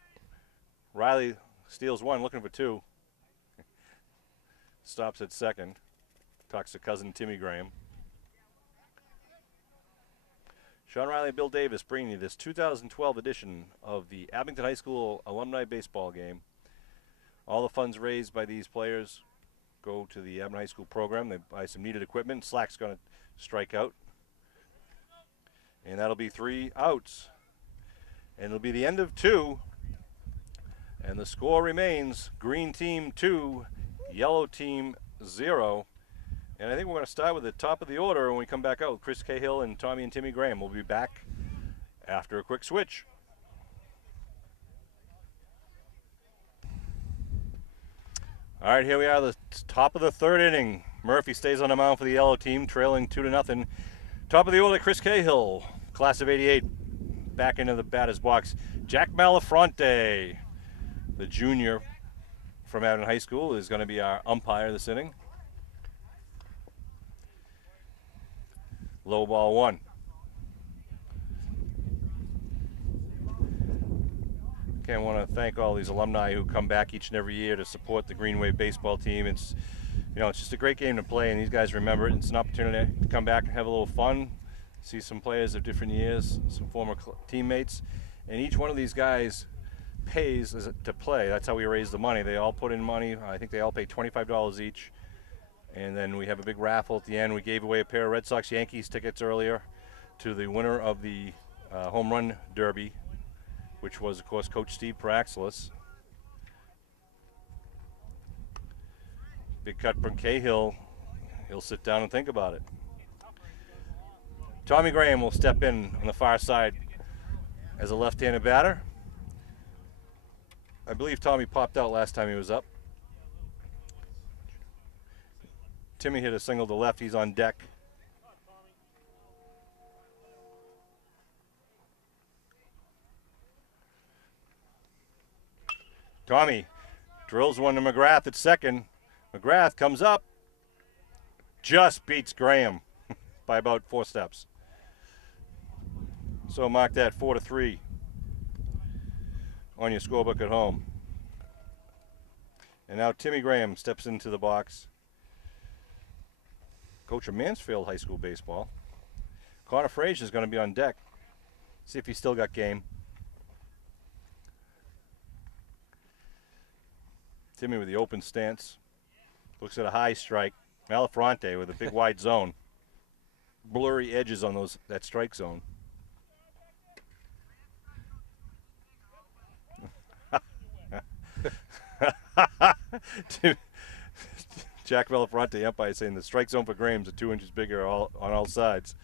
Riley steals 1, looking for 2. Stops at second. Talks to cousin Timmy Graham. Sean Riley and Bill Davis bringing you this 2012 edition of the Abington High School Alumni Baseball Game. All the funds raised by these players go to the Abington High School program. They buy some needed equipment. Slack's going to strike out. And that'll be 3 outs. And it'll be the end of 2. And the score remains green team 2, yellow team 0. And I think we're going to start with the top of the order when we come back out with Chris Cahill and Tommy and Timmy Graham. We'll be back after a quick switch. All right, here we are, the top of the 3rd inning. Murphy stays on the mound for the yellow team, trailing 2-0. Top of the order, Chris Cahill, class of 88, back into the batter's box. Jack Malafronte, the junior from Abington High School, is going to be our umpire this inning. Low ball 1. Okay, I want to thank all these alumni who come back each and every year to support the Green Wave baseball team. It's, it's just a great game to play, and these guys remember it. It's an opportunity to come back and have a little fun, see some players of different years, some former teammates, and each one of these guys pays to play. That's how we raise the money. They all put in money. I think they all pay $25 each. And then we have a big raffle at the end. We gave away a pair of Red Sox-Yankees tickets earlier to the winner of the Home Run Derby, which was, of course, Coach Steve Paraxelis. Big cut from Cahill. He'll sit down and think about it. Tommy Graham will step in on the far side as a left-handed batter. I believe Tommy popped out last time he was up. Timmy hit a single to left. He's on deck. Tommy Drills one to McGrath at second. McGrath comes up. Just beats Graham by about 4 steps. So mark that 4-3 on your scorebook at home. And now Timmy Graham steps into the box. Coach of Mansfield High School baseball. Connor Frazier is going to be on deck. See if he's still got game. Timmy with the open stance. Looks at a high strike. Malafronte with a big wide zone. Blurry edges on that strike zone. Jack Malafronte, umpire, saying the strike zone for Graham's are 2 inches bigger on all sides.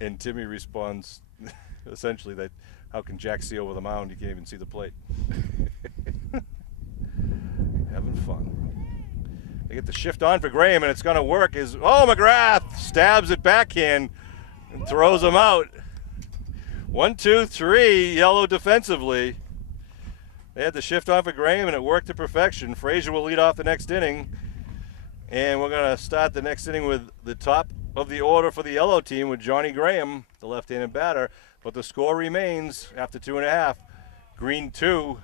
And Timmy responds essentially that, how can Jack see over the mound? You can't even see the plate. Having fun. They get the shift on for Graham, and it's going to work. McGrath stabs it backhand and throws him out. 1, 2, 3, yellow defensively. They had the shift on for Graham, and it worked to perfection. Frazier will lead off the next inning, and we're going to start the next inning with the top of the order for the yellow team with Johnny Graham, the left-handed batter. But the score remains after 2.5. Green 2,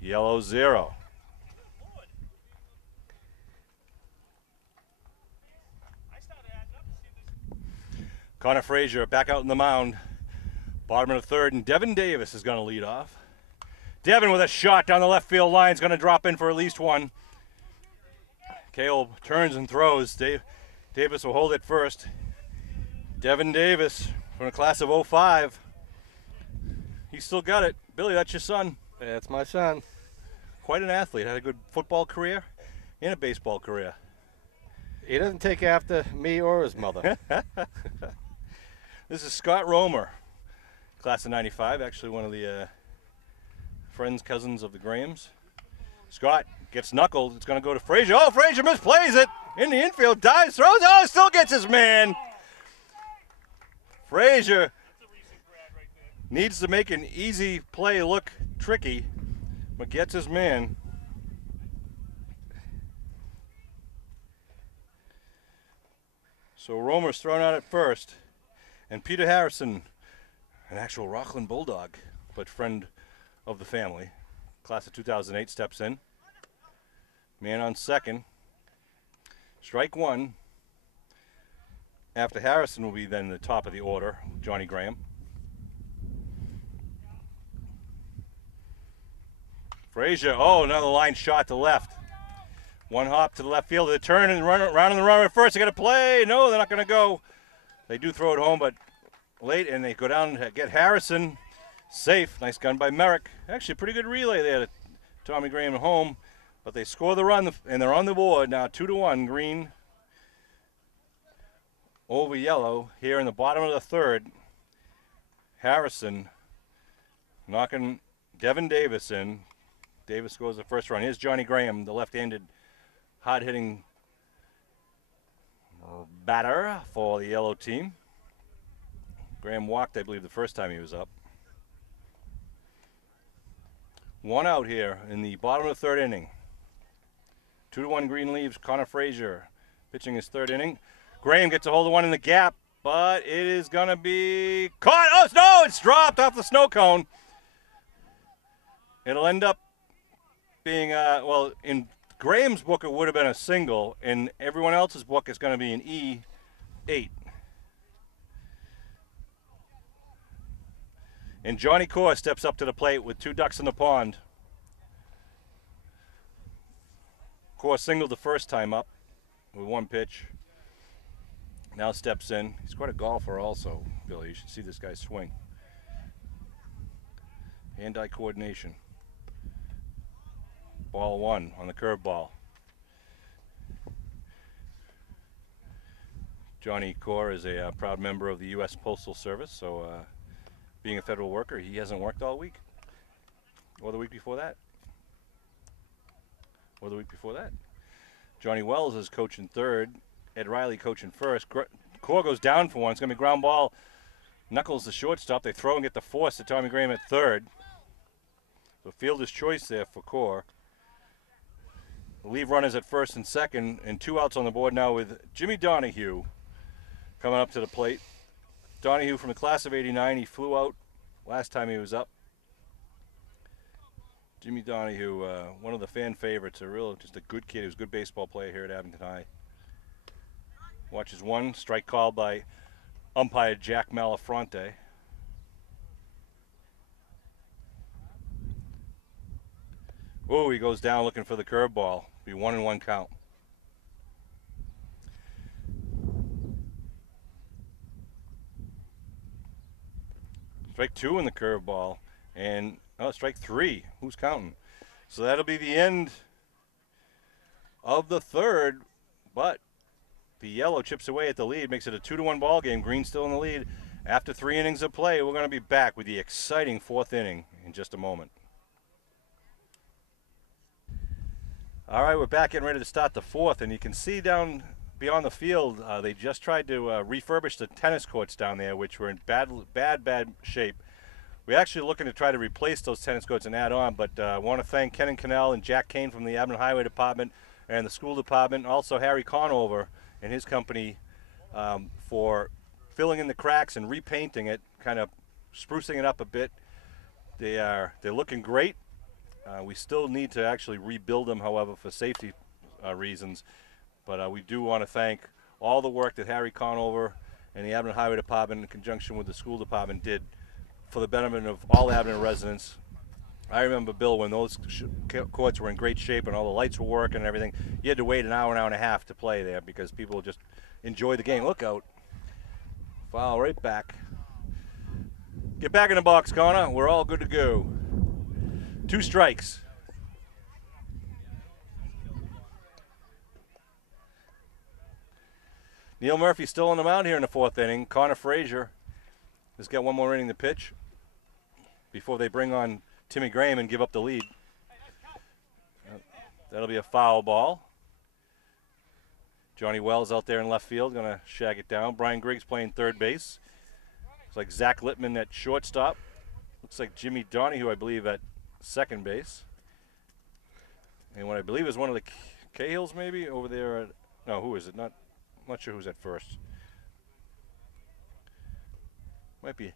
yellow 0. Connor Frazier back out in the mound. Bottom of the third, and Devin Davis is going to lead off. Devin with a shot down the left field line is going to drop in for at least one. Cale turns and throws. Davis will hold it first. Devin Davis from the class of 05. He's still got it. Billy, that's your son. That's my son. Quite an athlete. Had a good football career and a baseball career. He doesn't take after me or his mother. This is Scott Romer, class of 95, actually one of the friends, cousins of the Grahams. Scott gets knuckled. It's going to go to Frazier. Oh, Frazier misplays it. In the infield, dives, throws. Oh, still gets his man. Frazier needs to make an easy play look tricky, but gets his man. So Romer's thrown out at first. And Peter Harrison, an actual Rockland Bulldog, but friend of the family, class of 2008, steps in. Man on second. Strike one. After Harrison will be then the top of the order, Johnny Graham. Frazier, another line shot to left. One hop to the left field, they turn and run around in the runner at first. They got to play. No, they're not going to go. They do throw it home, but late, and they go down and get Harrison safe. Nice gun by Merrick. Actually, a pretty good relay there to Tommy Graham home, but they score the run, and they're on the board now. 2-1, Green over yellow here in the bottom of the third. Harrison knocking Devin Davis in. Davis scores the first run. Here's Johnny Graham, the left-handed, hard-hitting batter for the yellow team. Graham walked, I believe, the first time he was up. One out here in the bottom of the third inning. 2-1 Green leaves. Connor Frazier pitching his third inning. Graham gets a hold of one in the gap, but it is going to be caught. Oh, no, it's dropped off the snow cone. It'll end up being, in Graham's book it would have been a single. In everyone else's book it's going to be an E8. And Johnny Core steps up to the plate with 2 ducks in the pond. Core singled the first time up with 1 pitch. Now steps in. He's quite a golfer also, Billy. You should see this guy swing. Hand-eye coordination. Ball 1 on the curveball. Johnny Core is a proud member of the U.S. Postal Service, so being a federal worker, he hasn't worked all week. Or the week before that. Or the week before that. Johnny Wells is coaching third. Ed Riley coaching first. Core goes down for one. It's going to be ground ball. Knuckles the shortstop. They throw and get the force to Tommy Graham at third. So fielder's choice there for Core. leave runners at first and second, and 2 outs on the board now with Jimmy Donahue coming up to the plate. Donahue from the class of '89. He flew out last time he was up. Jimmy Donahue, one of the fan favorites, just a good kid. He was a good baseball player here at Abington High. Watches 1 strike called by umpire Jack Malafronte. Oh, he goes down looking for the curveball. Be 1-1 count. Strike 2 in the curveball, and strike 3. Who's counting? So that'll be the end of the third, but the yellow chips away at the lead, makes it a 2-1 ball game. Green still in the lead. After 3 innings of play, we're going to be back with the exciting 4th inning in just a moment. All right, we're back getting ready to start the 4th, and you can see down beyond the field, they just tried to refurbish the tennis courts down there, which were in bad shape. We're actually looking to try to replace those tennis courts and add on, but I want to thank Ken and Cannell and Jack Kane from the Abington Highway Department and the school department, also Harry Conover and his company for filling in the cracks and repainting it, kind of sprucing it up a bit. They're looking great. We still need to actually rebuild them, however, for safety reasons. But we do want to thank all the work that Harry Conover and the Abington Highway Department in conjunction with the school department did for the betterment of all Abington residents. I remember, Bill, when those courts were in great shape and all the lights were working and everything, you had to wait an hour and a half to play there because people just enjoy the game. Look out. Foul right back. Get back in the box, Connor. We're all good to go. 2 strikes. Neil Murphy still on the mound here in the 4th inning. Connor Frazier has got 1 more inning to pitch before they bring on Timmy Graham and give up the lead. That'll be a foul ball. Johnny Wells out there in left field, going to shag it down. Brian Griggs playing third base. Looks like Zach Littman at shortstop. Looks like Jimmy Donahue, I believe, at second base. And what I believe is one of the Cahills maybe over there. No, who is it? I'm not sure who's at first. Might be.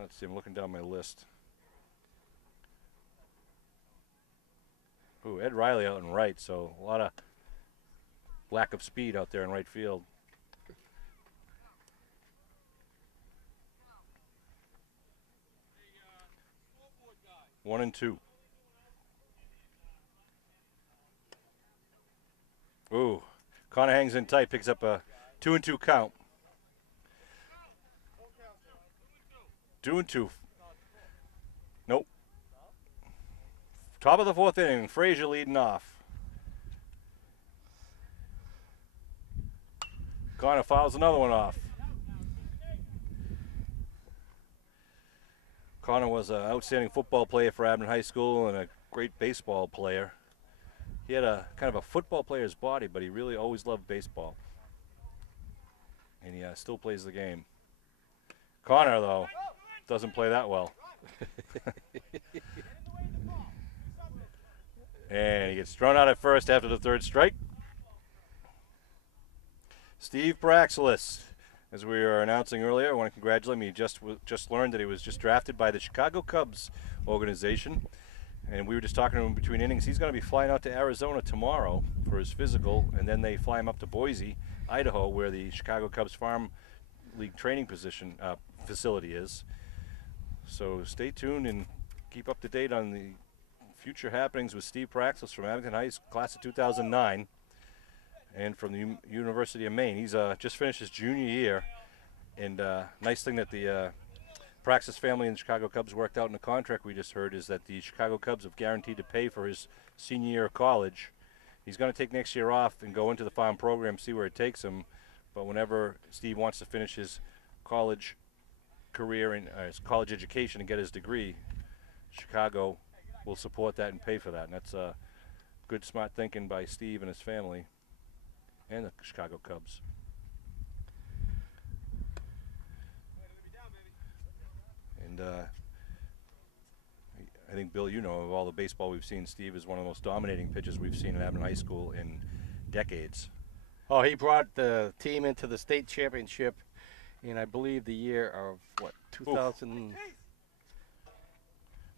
Let's see, I'm looking down my list. Ooh, Ed Riley out in right, so a lot of lack of speed out there in right field. One and 2. Ooh, Connor hangs in tight, picks up a 2-2 count. 2-2. Nope. Top of the 4th inning, Frazier leading off. Connor fouls another one off. Connor was an outstanding football player for Abington High School and a great baseball player. He had a kind of a football player's body, but he really always loved baseball. And he still plays the game. Connor, though, doesn't play that well. And he gets thrown out at first after the 3rd strike. Steve Praxelis, as we were announcing earlier, I want to congratulate him. He just learned that he was just drafted by the Chicago Cubs organization. And we were just talking to him between innings. He's going to be flying out to Arizona tomorrow for his physical, and then they fly him up to Boise, Idaho, where the Chicago Cubs Farm League training facility is. So stay tuned and keep up to date on the future happenings with Steve Praxelis from Abington High, class of 2009, and from the University of Maine. He's just finished his junior year, and nice thing that the Praxis family and the Chicago Cubs worked out in the contract we just heard is that the Chicago Cubs have guaranteed to pay for his senior year of college. He's going to take next year off and go into the farm program, see where it takes him. But whenever Steve wants to finish his college career and his college education and get his degree, Chicago will support that and pay for that. And that's good, smart thinking by Steve and his family and the Chicago Cubs. And I think, Bill, you know, of all the baseball we've seen, Steve is one of the most dominating pitchers we've seen in Abington High School in decades. Oh, he brought the team into the state championship in, I believe, the year of, what, 2000,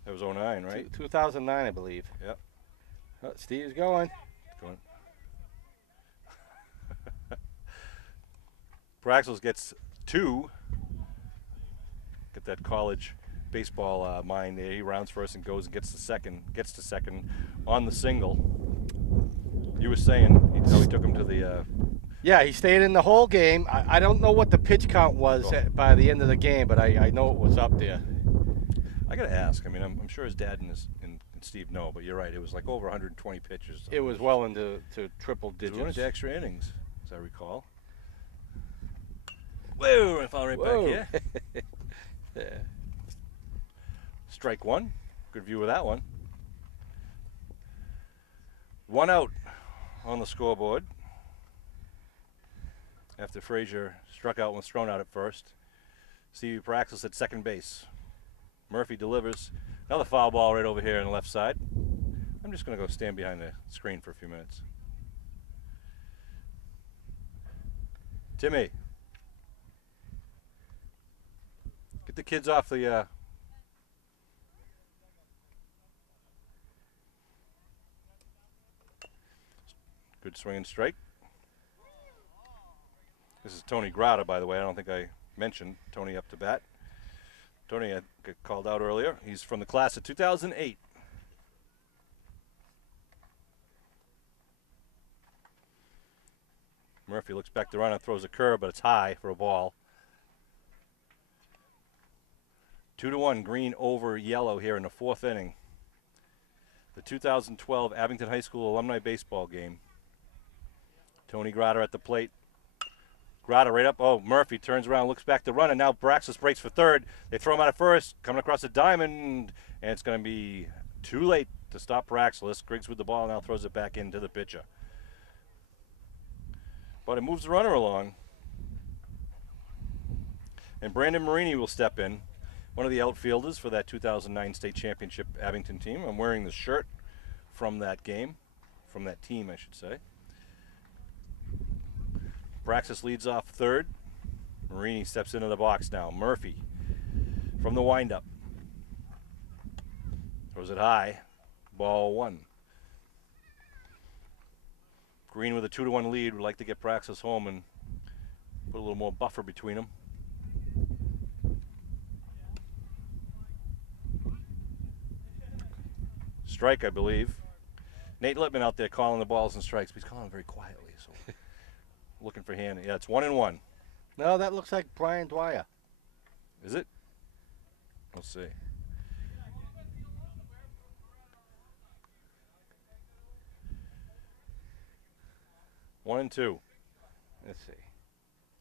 That was 09, right? 2009, I believe. Yep. Oh, Steve's going. Going. Praxels gets 2. Get that college baseball mind there. He rounds first and goes and gets to second on the single. You were saying how he took him to the Yeah, he stayed in the whole game. I don't know what the pitch count was by the end of the game, but I know it was up there. I got to ask. I mean, I'm sure his dad and Steve know, but you're right. It was like over 120 pitches. It was well into triple It went digits. into extra innings, as I recall. Whoa, I found right back here. Yeah. Strike 1. Good view of that one. 1 out on the scoreboard after Frazier struck out and was thrown out at first. Stevie Praxis at second base. Murphy delivers. Another foul ball right over here on the left side. I'm just going to go stand behind the screen for a few minutes. Timmy. Get the kids off the good swing and strike. This is Tony Grata, by the way. I don't think I mentioned Tony up to bat. Tony got called out earlier. He's from the class of 2008. Murphy looks back to run and throws a curve, but it's high for a ball. 2-1, green over yellow here in the 4th inning. The 2012 Abington High School alumni baseball game. Tony Grata at the plate. Grata right up. Oh, Murphy turns around, looks back to run, and now Braxis breaks for third. They throw him out at first, coming across the diamond, and it's going to be too late to stop Braxis. Griggs with the ball now throws it back into the pitcher. But it moves the runner along. And Brandon Marini will step in, one of the outfielders for that 2009 state championship Abington team. I'm wearing the shirt from that game, from that team, I should say. Braxis leads off third. Marini steps into the box now. Murphy from the windup. Throws it high. Ball 1. Green with a 2-1 lead. Would like to get Braxis home and put a little more buffer between them. Strike, I believe. Nate Lippman out there calling the balls and strikes, but he's calling them very quietly. So looking for hand. Yeah, it's 1-1. No, that looks like Brian Dwyer. Is it? Let's see. One and 2. Let's see.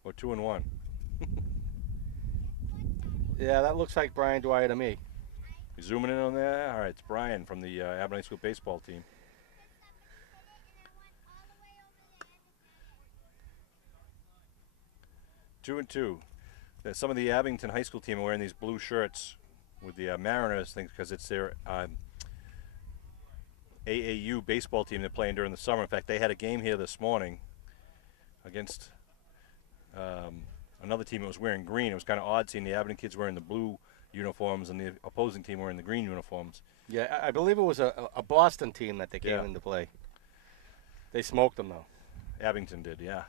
Or 2-1. Yeah, that looks like Brian Dwyer to me. You zooming in on that? All right, it's Brian from the Abington High School baseball team. Two and 2. Some of the Abington High School team are wearing these blue shirts with the Mariners things because it's their AAU baseball team they're playing during the summer. In fact, they had a game here this morning against another team that was wearing green. It was kind of odd seeing the Abington kids wearing the blue uniforms and the opposing team wearing the green uniforms. Yeah, I believe it was a Boston team that they came Yeah. into play. They smoked them, though. Abington did, yeah.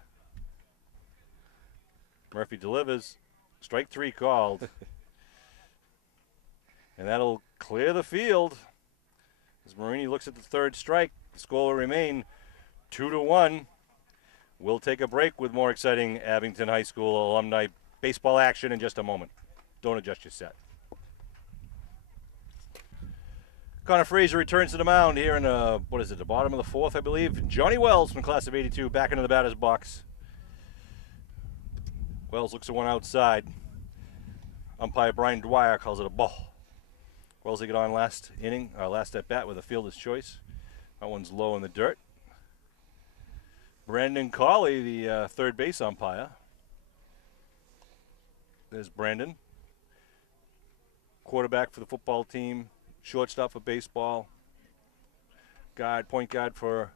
Murphy delivers. Strike 3 called. And that'll clear the field. As Marini looks at the third strike, the score will remain 2-1. We'll take a break with more exciting Abington High School alumni baseball action in just a moment. Don't adjust your set. Connor Frazier returns to the mound here in, the bottom of the 4th, I believe. Johnny Wells from the class of 82 back into the batter's box. Wells looks at one outside. Umpire Brian Dwyer calls it a ball. Wells get on last at bat with a fielder's choice. That one's low in the dirt. Brandon Colley, the third base umpire. There's Brandon. Quarterback for the football team shortstop for baseball. Point guard for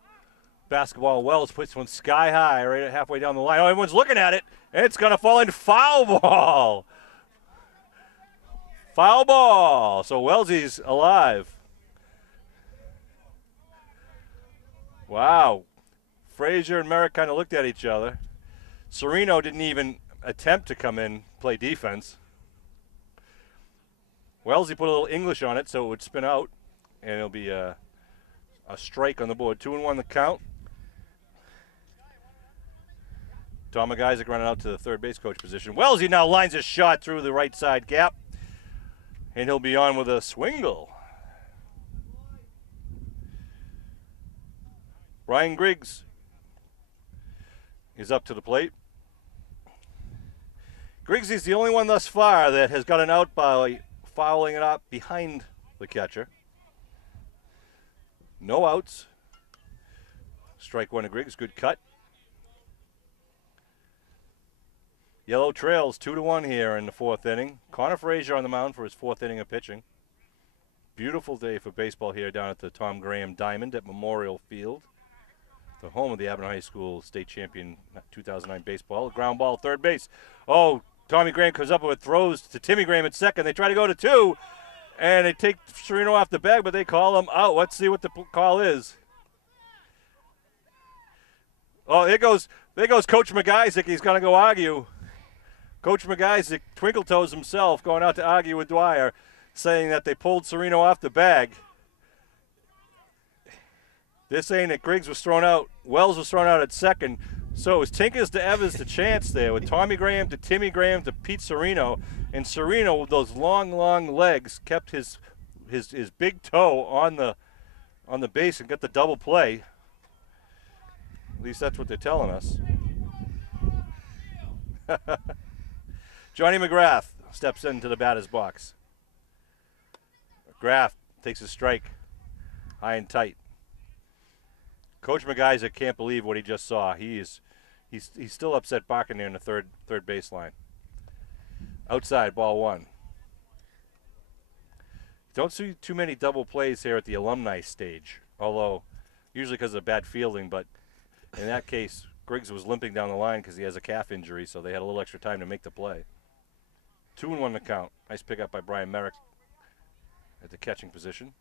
basketball. Wells puts one sky high right halfway down the line. Oh, everyone's looking at it, and it's going to fall into foul ball. Foul ball. So Wellsy's alive. Wow. Frazier and Merrick kind of looked at each other. Sereno didn't even attempt to come in, play defense. Wellsy put a little English on it so it would spin out, and it'll be a strike on the board. 2-1 the count. Tom McIsaac running out to the third base coach position. Wellsy now lines his shot through the right side gap, and he'll be on with a swingle. Brian Griggs is up to the plate. Griggs is the only one thus far that has gotten out by fouling it up behind the catcher. No outs. Strike one to Griggs. Good cut. Yellow trails 2-1 here in the fourth inning. Connor Frazier on the mound for his fourth inning of pitching. Beautiful day for baseball here down at the Tom Graham Diamond at Memorial Field, the home of the Alumni High School state champion 2009 baseball. Ground ball, third base. Oh, Tommy Graham comes up with throws to Timmy Graham at second. They try to go to two, and they take Sereno off the bag, but they call him out. Let's see what the call is. Oh, there goes Coach McIsaac. He's going to go argue. Coach McIsaac, twinkle toes himself, going out to argue with Dwyer, saying that they pulled Sereno off the bag. They're saying that Griggs was thrown out. Wells was thrown out at second. So it was Tinkers to Evers to Chance there, with Tommy Graham to Timmy Graham to Pete Sereno. And Sereno, with those long legs, kept his big toe on the base and got the double play. At least that's what they're telling us. Johnny McGrath steps into the batter's box. McGrath takes a strike, high and tight. Coach McIsaac can't believe what he just saw. He's still upset barking there in the third baseline. Outside, ball one. Don't see too many double plays here at the Alumni stage, although usually because of bad fielding, but in that case, Griggs was limping down the line because he has a calf injury, so they had a little extra time to make the play. 2-1 the count. Nice pickup by Brian Merrick at the catching position.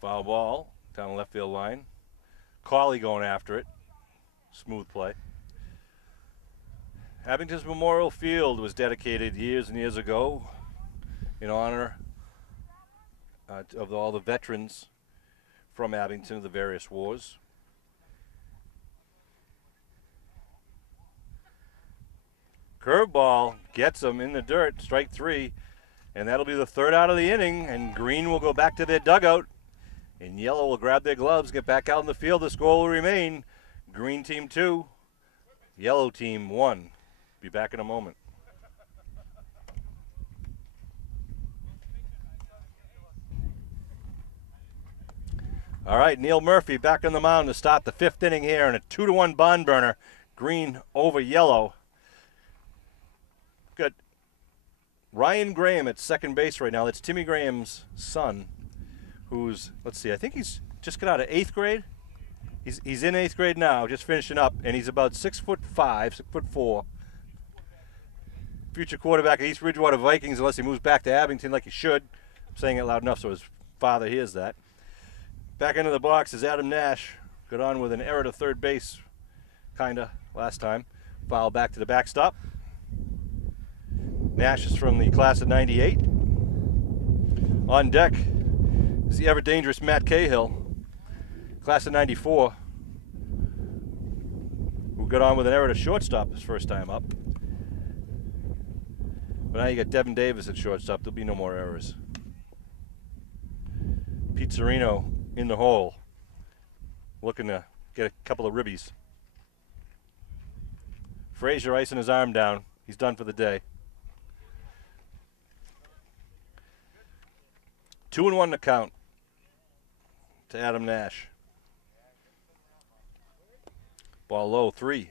Foul ball down the left field line. Cawley going after it. Smooth play. Abington's Memorial Field was dedicated years and years ago in honor of all the veterans from Abington of the various wars. Curveball gets him in the dirt, strike three, and that'll be the third out of the inning, and Green will go back to their dugout, and Yellow will grab their gloves, get back out in the field. The score will remain Green team 2, Yellow team 1. Be back in a moment. All right, Neil Murphy back on the mound to start the fifth inning here in a 2-1 barn burner. Green over Yellow. Got Ryan Graham at second base right now. That's Timmy Graham's son, who's, let's see, I think he's just got out of 8th grade. He's in 8th grade now, just finishing up, and he's about 6'5", 6'4". Future quarterback of East Bridgewater Vikings, unless he moves back to Abington like he should. I'm saying it loud enough so his father hears that. Back into the box is Adam Nash. Got on with an error to third base, kinda, last time. Foul back to the backstop. Nash is from the class of 98. On deck is the ever-dangerous Matt Cahill, class of 94, who got on with an error to shortstop his first time up. But now you got Devin Davis at shortstop. There'll be no more errors. Pete Sereno in the hole, looking to get a couple of ribbies. Frazier icing his arm down. He's done for the day. 2-1 to count to Adam Nash. Ball low, 3-1.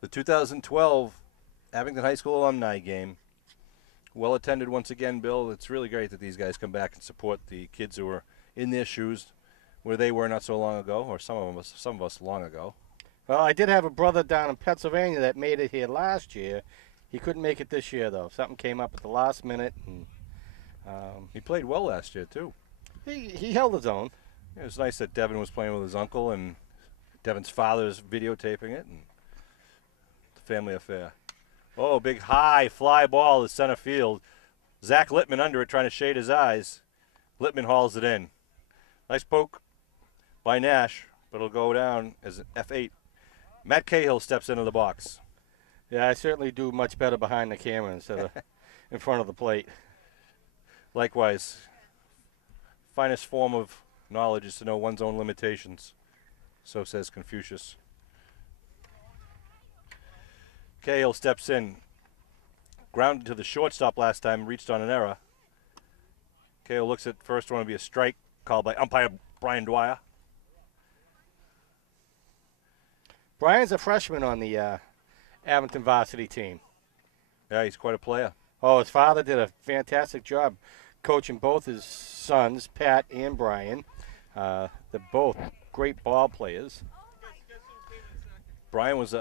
The 2012 Abington High School alumni game. Well attended once again, Bill. It's really great that these guys come back and support the kids who are in their shoes where they were not so long ago, or some of us long ago. Well, I did have a brother down in Pennsylvania that made it here last year. He couldn't make it this year, though. Something came up at the last minute. And, he played well last year, too. he held his own. It was nice that Devin was playing with his uncle, and Devin's father's videotaping it, and the family affair. Oh, big high fly ball to center field. Zach Littman under it, trying to shade his eyes. Littman hauls it in. Nice poke by Nash, but it'll go down as an F8. Matt Cahill steps into the box. Yeah, I certainly do much better behind the camera instead of in front of the plate. Likewise, finest form of knowledge is to know one's own limitations. So says Confucius. Cahill steps in. Grounded to the shortstop last time, reached on an error. Cahill looks at first one to be a strike, called by umpire Brian Dwyer. Brian's a freshman on the Abington varsity team. Yeah, he's quite a player. Oh, his father did a fantastic job coaching both his sons, Pat and Brian. They're both great ball players. Brian was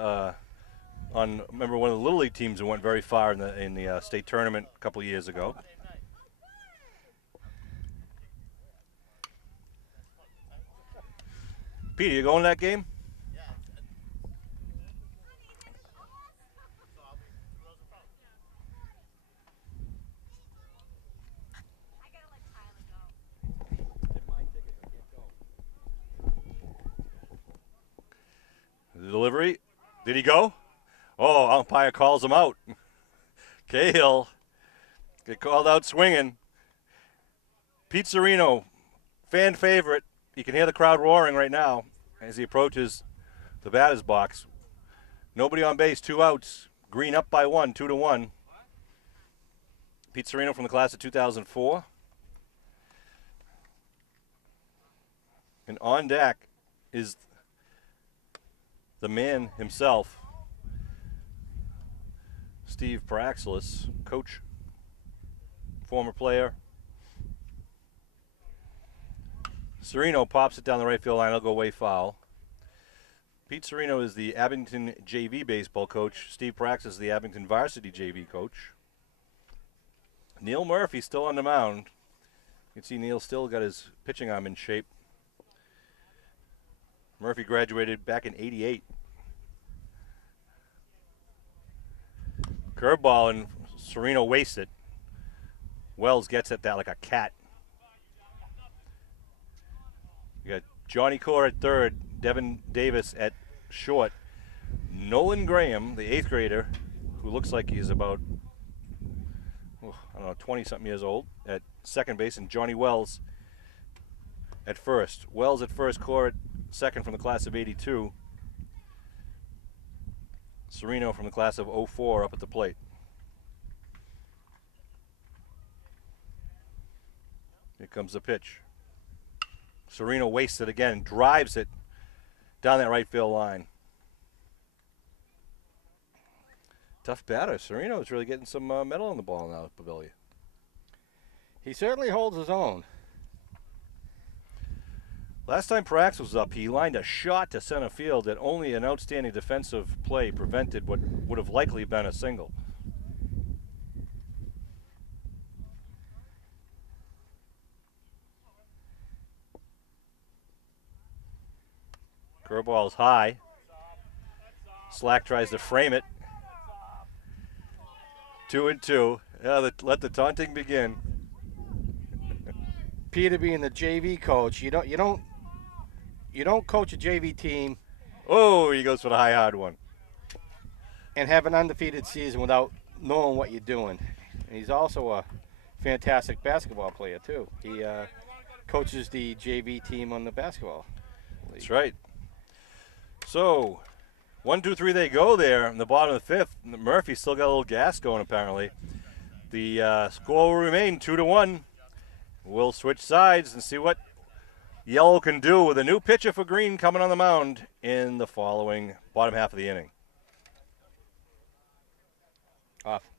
remember one of the Little League teams that went very far in the state tournament a couple of years ago. Peter, you going to that game? The delivery. Did he go? Oh, umpire calls him out. Cahill get called out swinging. Pete Serino, fan favorite. You can hear the crowd roaring right now as he approaches the batter's box. Nobody on base, 2 outs. Green up by 1, 2-1. Pete Serino from the class of 2004. And on deck is the man himself, Steve Paraxlis, coach, former player. Serino pops it down the right field line. It'll go way foul. Pete Serino is the Abington JV baseball coach. Steve Paraxlis is the Abington varsity JV coach. Neil Murphy still on the mound. You can see Neil still got his pitching arm in shape. Murphy graduated back in '88. Curveball, and Serino wastes it. Wells gets at that like a cat. You got Johnny Core at third, Devin Davis at short. Nolan Graham, the 8th grader, who looks like he's about, 20-something years old, at second base, and Johnny Wells at first. Wells at first, Core at second from the class of '82. Serino from the class of '04 up at the plate. Here comes the pitch. Serino wastes it again, drives it down that right field line. Tough batter. Serino is really getting some metal on the ball now, Pavillia. He certainly holds his own. Last time Prax was up, he lined a shot to center field that only an outstanding defensive play prevented what would have likely been a single. Curveball is high. Slack tries to frame it. 2-2. Yeah, let the taunting begin. Peter being the JV coach, you don't coach a JV team Oh, he goes for the high hard one. and have an undefeated season without knowing what you're doing. And he's also a fantastic basketball player too. He coaches the JV team on the basketball league. That's right. So, 1, 2, 3, they go there in the bottom of the 5th. Murphy still got a little gas going apparently. The score will remain 2-1. We'll switch sides and see what Yellow can do with a new pitcher for Green coming on the mound in the following bottom half of the inning. Off.